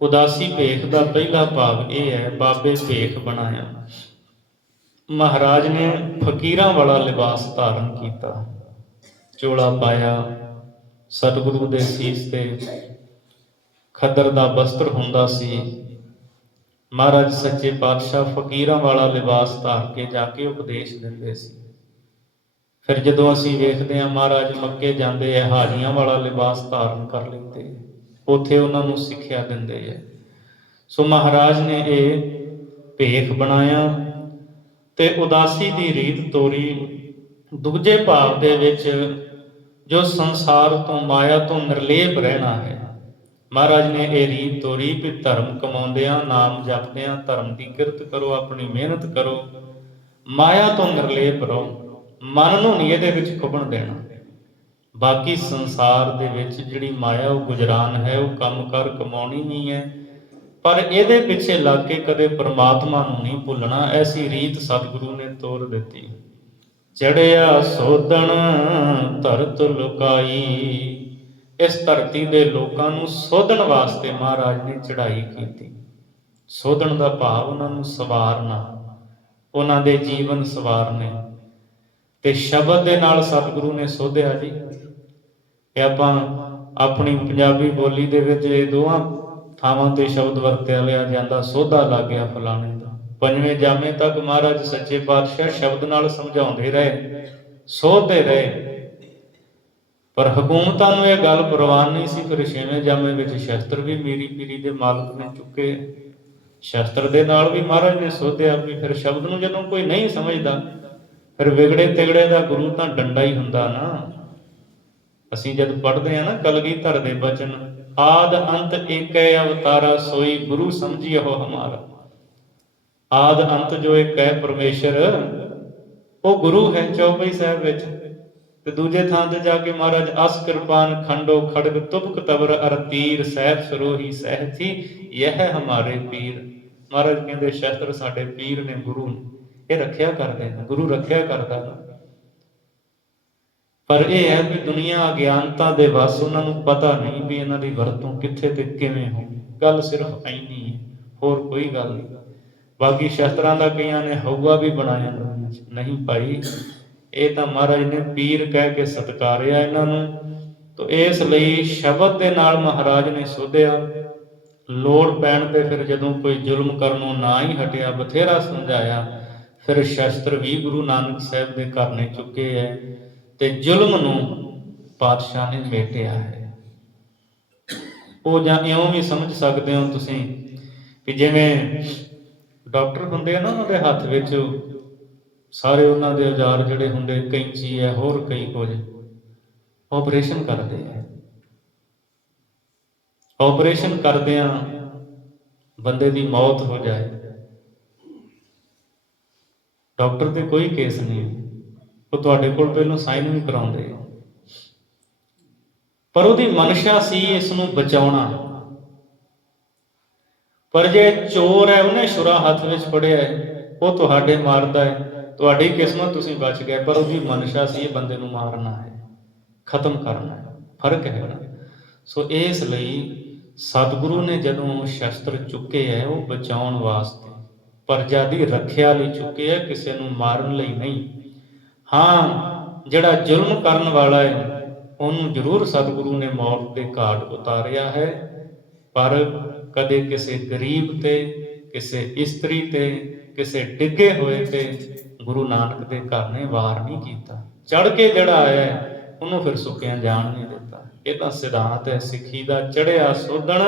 ਉਦਾਸੀ ਭੇਖ ਦਾ ਪਹਿਲਾ ਭਾਵ ਇਹ ਹੈ, ਬਾਬੇ ਭੇਖ ਬਣਾਇਆ। ਮਹਾਰਾਜ ਨੇ ਫਕੀਰਾਂ ਵਾਲਾ ਲਿਬਾਸ ਧਾਰਨ ਕੀਤਾ, ਚੋਲਾ ਪਾਇਆ, ਸਤਿਗੁਰੂ ਦੇ ਸੀਸ ਤੇ ਖੱਦਰ ਦਾ ਬਸਤਰ ਹੁੰਦਾ ਸੀ। ਮਹਾਰਾਜ ਸੱਚੇ ਪਾਤਸ਼ਾਹ ਫਕੀਰਾਂ ਵਾਲਾ ਲਿਬਾਸ ਧਾਰ ਕੇ ਜਾ ਕੇ ਉਪਦੇਸ਼ ਦਿੰਦੇ ਸੀ। ਫਿਰ ਜਦੋਂ ਅਸੀਂ ਵੇਖਦੇ ਹਾਂ ਮਹਾਰਾਜ ਮੱਕੇ ਜਾਂਦੇ ਹੈ, ਹਾਜੀਆਂ ਵਾਲਾ ਲਿਬਾਸ ਧਾਰਨ ਕਰ ਲੈਂਦੇ, ਉੱਥੇ ਉਹਨਾਂ ਨੂੰ ਸਿੱਖਿਆ ਦਿੰਦੇ ਹੈ। ਸੋ ਮਹਾਰਾਜ ਨੇ ਇਹ ਭੇਖ ਬਣਾਇਆ ਤੇ ਉਦਾਸੀ ਦੀ ਰੀਤ ਤੋਰੀ। ਦੂਜੇ ਭਾਵ ਦੇ ਵਿੱਚ ਜੋ ਸੰਸਾਰ ਤੋਂ, ਮਾਇਆ ਤੋਂ ਨਿਰਲੇਪ ਰਹਿਣਾ ਹੈ, ਮਹਾਰਾਜ ਨੇ ਇਹ ਰੀਤ ਤੋਰੀ ਵੀ ਧਰਮ ਕਮਾਉਂਦਿਆਂ, ਨਾਮ ਜਪਦਿਆਂ ਧਰਮ ਦੀ ਕਿਰਤ ਕਰੋ, ਆਪਣੀ ਮਿਹਨਤ ਕਰੋ, ਮਾਇਆ ਤੋਂ ਨਿਰਲੇਪ ਰਹੋ, ਮਨ ਨੂੰ ਨਹੀਂ ਇਹਦੇ ਵਿੱਚ ਖੁੱਭਣ ਦੇਣਾ। ਬਾਕੀ ਸੰਸਾਰ ਦੇ ਵਿੱਚ ਜਿਹੜੀ ਮਾਇਆ ਉਹ ਗੁਜਰਾਨ ਹੈ, ਉਹ ਕੰਮ ਕਰ ਕਮਾਉਣੀ ਨਹੀਂ ਹੈ, ਪਰ ਇਹਦੇ ਪਿੱਛੇ ਲੱਗ ਕੇ ਕਦੇ ਪਰਮਾਤਮਾ ਨੂੰ ਨਹੀਂ ਭੁੱਲਣਾ। ਐਸੀ ਰੀਤ ਸਤਿਗੁਰੂ ਨੇ ਤੋਰ ਦਿੱਤੀ। ਚੜਿਆ ਸੋਧਣ ਧਰਤ ਲੁਕਾਈ। ਇਸ ਧਰਤੀ ਦੇ ਲੋਕਾਂ ਨੂੰ ਸੋਧਣ ਵਾਸਤੇ ਮਹਾਰਾਜ ਨੇ ਚੜ੍ਹਾਈ ਕੀਤੀ। ਸੋਧਣ ਦਾ ਭਾਵ ਉਹਨਾਂ ਨੂੰ ਸਵਾਰਨਾ, ਉਹਨਾਂ ਦੇ ਜੀਵਨ ਸਵਾਰਨੇ। ਤੇ ਸ਼ਬਦ ਦੇ ਨਾਲ ਸਤਿਗੁਰੂ ਨੇ ਸੋਧਿਆ ਜੀ। ਇਹ ਆਪਾਂ ਆਪਣੀ ਪੰਜਾਬੀ ਬੋਲੀ ਦੇ ਵਿੱਚ ਇਹ ਦੋਹਾਂ ਥਾਵਾਂ ਤੇ ਸ਼ਬਦ ਵਰਤਿਆ ਲਿਆ ਜਾਂਦਾ, ਸੋਧਾ ਲੱਗ ਗਿਆ ਫਲਾਣੇ ਦਾ। ਪੰਜਵੇਂ ਜਾਮੇ ਤੱਕ ਮਹਾਰਾਜ ਸੱਚੇ ਪਾਤਸ਼ਾਹ ਸ਼ਬਦ ਨਾਲ ਸਮਝਾਉਂਦੇ ਰਹੇ, ਸੋਧਦੇ ਰਹੇ, ਪਰ ਹਕੂਮਤਾਂ ਨੂੰ ਇਹ ਗੱਲ ਪ੍ਰਵਾਨ ਨਹੀਂ ਸੀ। ਫਿਰ ਛੇਵੇਂ ਜਾਮੇ ਵਿੱਚ ਸ਼ਸਤਰ ਵੀ ਮੀਰੀ ਪੀਰੀ ਦੇ ਮਾਲਕ ਨੇ ਚੁੱਕੇ, ਸ਼ਸਤਰ ਦੇ ਨਾਲ ਵੀ ਮਹਾਰਾਜ ਨੇ ਸੋਧਿਆ। ਵੀ ਫਿਰ ਸ਼ਬਦ ਨੂੰ ਜਦੋਂ ਕੋਈ ਨਹੀਂ ਸਮਝਦਾ, ਫਿਰ ਵਿਗੜੇ ਤਿਗੜੇ ਦਾ ਗੁਰੂ ਤਾਂ ਡੰਡਾ ਹੀ ਹੁੰਦਾ ਨਾ। ਅਸੀਂ ਜਦ ਪੜ੍ਹਦੇ ਹਾਂ ਨਾ ਕਲਗੀਧਰ ਦੇ ਬਚਨ, आद अंत एक अवतारा सोई गुरु समझियो हमारा। आद अंत जो एक है परमेश्वर ਉਹ ਗੁਰੂ ਹੈ। ਚੌਪਈ ਸਾਹਿਬ ਵਿੱਚ ਤੇ ਦੂਜੇ ਥਾਂ ਤੇ ਜਾ ਕੇ ਮਹਾਰਾਜ ਅਸ ਕਿਰਪਾਨ ਖੰਡੋ ਖੜਗ ਤੁਪਕ ਤਬਰ ਅਰ ਤੀਰ ਸਹਿਬ ਸਰੋਹੀ ਸਹਿਥੀ ਯਹ ਹਮਾਰੇ ਪੀਰ। ਮਹਾਰਾਜ ਕਹਿੰਦੇ ਸ਼ਸਤਰ ਸਾਡੇ ਪੀਰ ਨੇ, ਗੁਰੂ ਨੇ, ਇਹ ਰੱਖਿਆ ਕਰਦੇ ਨੇ, ਗੁਰੂ ਰੱਖਿਆ ਕਰਦਾ ਨਾ। ਪਰ ਇਹ ਹੈ ਵੀ ਦੁਨੀਆ ਅਗਿਆਨਤਾ ਦੇ ਵੱਸ, ਉਹਨਾਂ ਨੂੰ ਪਤਾ ਨਹੀਂ ਵੀ ਇਹਨਾਂ ਦੀ ਵਰਤੋਂ ਕਿੱਥੇ ਤੇ ਕਿਵੇਂ ਹੋਣੀ। ਗੱਲ ਸਿਰਫ ਇੰਨੀ ਹੈ, ਹੋਰ ਕੋਈ ਗੱਲ ਨਹੀਂ। ਬਾਕੀ ਸ਼ਸਤਰਾਂ ਦਾ ਕਈਆਂ ਨੇ ਹਊਆ ਵੀ ਬਣਾਇਆ ਦੁਨੀਆ 'ਚ। ਨਹੀਂ ਭਾਈ, ਇਹ ਤਾਂ ਮਹਾਰਾਜ ਨੇ ਪੀਰ ਕਹਿ ਕੇ ਸਤਿਕਾਰਿਆ ਇਹਨਾਂ ਨੂੰ। ਤੋ ਇਸ ਲਈ ਸ਼ਬਦ ਦੇ ਨਾਲ ਮਹਾਰਾਜ ਨੇ ਸੋਧਿਆ। ਲੋੜ ਪੈਣ ਤੇ ਫਿਰ ਜਦੋਂ ਕੋਈ ਜ਼ੁਲਮ ਕਰਨੋਂ ਨਾ ਹੀ ਹਟਿਆ, ਬਥੇਰਾ ਸਮਝਾਇਆ। ਫਿਰ ਸ਼ਸਤਰ ਵੀ ਗੁਰੂ ਨਾਨਕ ਸਾਹਿਬ ਦੇ ਘਰ ਨੇ ਚੁੱਕੇ ਹੈ ਤੇ ਜ਼ੁਲਮ ਨੂੰ ਪਾਤਸ਼ਾਹ ਨੇ ਮੇਟਿਆ ਹੈ। ਉਹ ਜਾਂ ਇਉਂ ਵੀ ਸਮਝ ਸਕਦੇ ਹੋ ਤੁਸੀਂ ਕਿ ਜਿਵੇਂ ਡਾਕਟਰ ਹੁੰਦੇ ਆ ਨਾ, ਉਹਨਾਂ ਦੇ ਹੱਥ ਵਿੱਚ ਸਾਰੇ ਉਹਨਾਂ ਦੇ ਔਜ਼ਾਰ ਜਿਹੜੇ ਹੁੰਦੇ, ਕੈਂਚੀ ਹੈ, ਹੋਰ ਕਈ ਕੁਝ, ਆਪਰੇਸ਼ਨ ਕਰਦੇ ਆ। ਆਪਰੇਸ਼ਨ ਕਰਦਿਆਂ ਬੰਦੇ ਦੀ ਮੌਤ ਹੋ ਜਾਏ, ਡਾਕਟਰ ਤੇ ਕੋਈ ਕੇਸ ਨਹੀਂ, ਉਹ ਤੁਹਾਡੇ ਕੋਲ ਪਹਿਲਾਂ ਸਾਈਨ ਵੀ ਕਰਾਉਂਦੇ, ਪਰ ਉਹਦੀ ਮਨਸ਼ਾ ਸੀ ਇਸ ਨੂੰ ਬਚਾਉਣਾ। ਪਰ ਜੇ ਚੋਰ ਹੈ, ਉਹਨੇ ਛੁਰਾ ਹੱਥ ਵਿੱਚ ਫੜਿਆ ਹੈ, ਉਹ ਤੁਹਾਡੇ ਮਾਰਦਾ ਹੈ, ਤੁਹਾਡੀ ਕਿਸਮਤ, ਤੁਸੀਂ ਬਚ ਗਏ, ਪਰ ਉਹਦੀ ਮਨਸ਼ਾ ਸੀ ਇਹ ਬੰਦੇ ਨੂੰ ਮਾਰਨਾ ਹੈ, ਖਤਮ ਕਰਨਾ ਹੈ। ਫਰਕ ਹੈ ਨਾ। ਸੋ ਇਸ ਲਈ ਸਤਿਗੁਰੂ ਨੇ ਜਦੋਂ ਸ਼ਸਤਰ ਚੁੱਕੇ ਹੈ, ਉਹ ਬਚਾਉਣ ਵਾਸਤੇ, ਪ੍ਰਜਾ ਦੀ ਰੱਖਿਆ ਲਈ ਚੁੱਕੇ ਹੈ, ਕਿਸੇ ਨੂੰ ਮਾਰਨ ਲਈ ਨਹੀਂ। ਹਾਂ, ਜਿਹੜਾ ਜ਼ੁਲਮ ਕਰਨ ਵਾਲਾ ਹੈ ਉਹਨੂੰ ਜ਼ਰੂਰ ਸਤਿਗੁਰੂ ਨੇ ਮੌਤ ਦੇ ਘਾਟ ਉਤਾਰਿਆ ਹੈ, ਪਰ ਕਦੇ ਕਿਸੇ ਗਰੀਬ ਤੇ, ਕਿਸੇ ਇਸਤਰੀ ਤੇ, ਕਿਸੇ ਡਿੱਗੇ ਹੋਏ ਤੇ ਗੁਰੂ ਨਾਨਕ ਦੇ ਘਰ ਨੇ ਵਾਰ ਨਹੀਂ ਕੀਤਾ। ਚੜ ਕੇ ਜਿਹੜਾ ਆਇਆ ਉਹਨੂੰ ਫਿਰ ਸੁੱਕਿਆਂ ਜਾਣ ਨਹੀਂ ਦਿੱਤਾ। ਇਹ ਤਾਂ ਸਿਧਾਂਤ ਹੈ ਸਿੱਖੀ ਦਾ। ਚੜਿਆ ਸੋਧਣ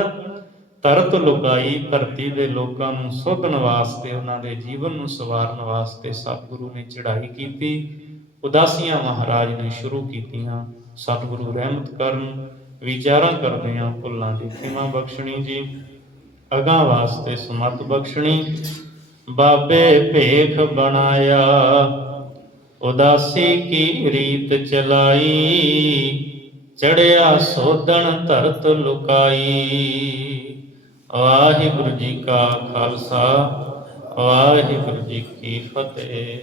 ਤਰਤ ਲੁਕਾਈ, ਧਰਤੀ ਦੇ ਲੋਕਾਂ ਨੂੰ ਸੋਧਣ ਵਾਸਤੇ, ਉਹਨਾਂ ਦੇ ਜੀਵਨ ਨੂੰ ਸਵਾਰਨ ਵਾਸਤੇ ਸਤਿਗੁਰੂ ਨੇ ਚੜ੍ਹਾਈ ਕੀਤੀ। ਉਦਾਸੀਆਂ ਮਹਾਰਾਜ ਨੇ ਸ਼ੁਰੂ ਕੀਤੀਆਂ। ਸਤਿਗੁਰੂ ਰਹਿਮਤ ਕਰਨ, ਵਿਚਾਰਾਂ ਕਰਦਿਆਂ ਭੁੱਲਾਂ ਦੀ ਖਿਮਾ ਬਖਸ਼ਣੀ ਜੀ, ਅਗਾਂਹ ਵਾਸਤੇ ਸਮਤ ਬਖਸ਼ਣੀ। ਬਾਬੇ ਭੇਖ ਬਣਾਇਆ, ਉਦਾਸੀ ਕੀ ਰੀਤ ਚਲਾਈ, ਚੜਿਆ ਸੋਧਣ ਧਰਤ ਲੁਕਾਈ। ਵਾਹਿਗੁਰੂ ਜੀ ਕਾ ਖਾਲਸਾ, ਵਾਹਿਗੁਰੂ ਜੀ ਕੀ ਫਤਿਹ।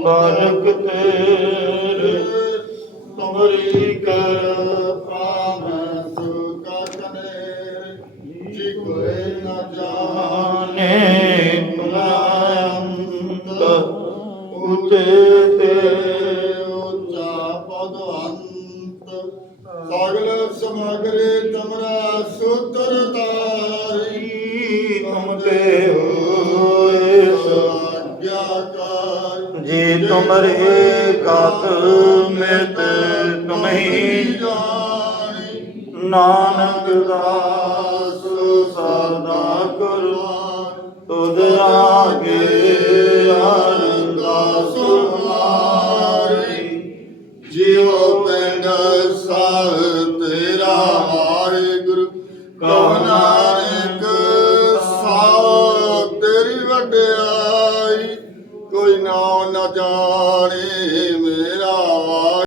ਬਾਲਕ ਤੇਰੇ ਤੁਮਰੀ ਕਿਰਪਾ ਮੈਂ ਸੁਕਨੇ, ਜੀ ਕੋਈ ਨ ਜਾਣੇ ਤੁਮੰਤ, ਉੱਚੇ ਤੇ ਉੱਚਾ ਭਗਵੰਤ। ਸਗਲ ਸਮਗਰੀ ਤੁਮਰਾ ਸੂਤਰ ਤਾਰੀ, ਤੁਮ ਤੇ ਹੋਏ ਜੀ ਤੁਮਰੇ ਕਾਤ ਮਿਤ ਤੁਮਹੀ ਜਾਣੀ। ਨਾਨਕ ਦਾਸ ਸਦਾ ਕੁਰਬਾਨ, ਤੁਧ ਆਗੇ ਅਰਦਾਸ ਹਮਾਰੀ। ਜਿਉ ਪਿੰਡ ਸਾਹਿ ਤੇਰਾ ਵਾਹਿਗੁਰੂ, ਕਹੁ ਨਾਨਕ ਸਾਹ ਤੇਰੀ ਵਡਿਆਈ। ਕੋਈ ਨਾਮ ਨਾ ਜਾਣੇ ਮੇਰੇ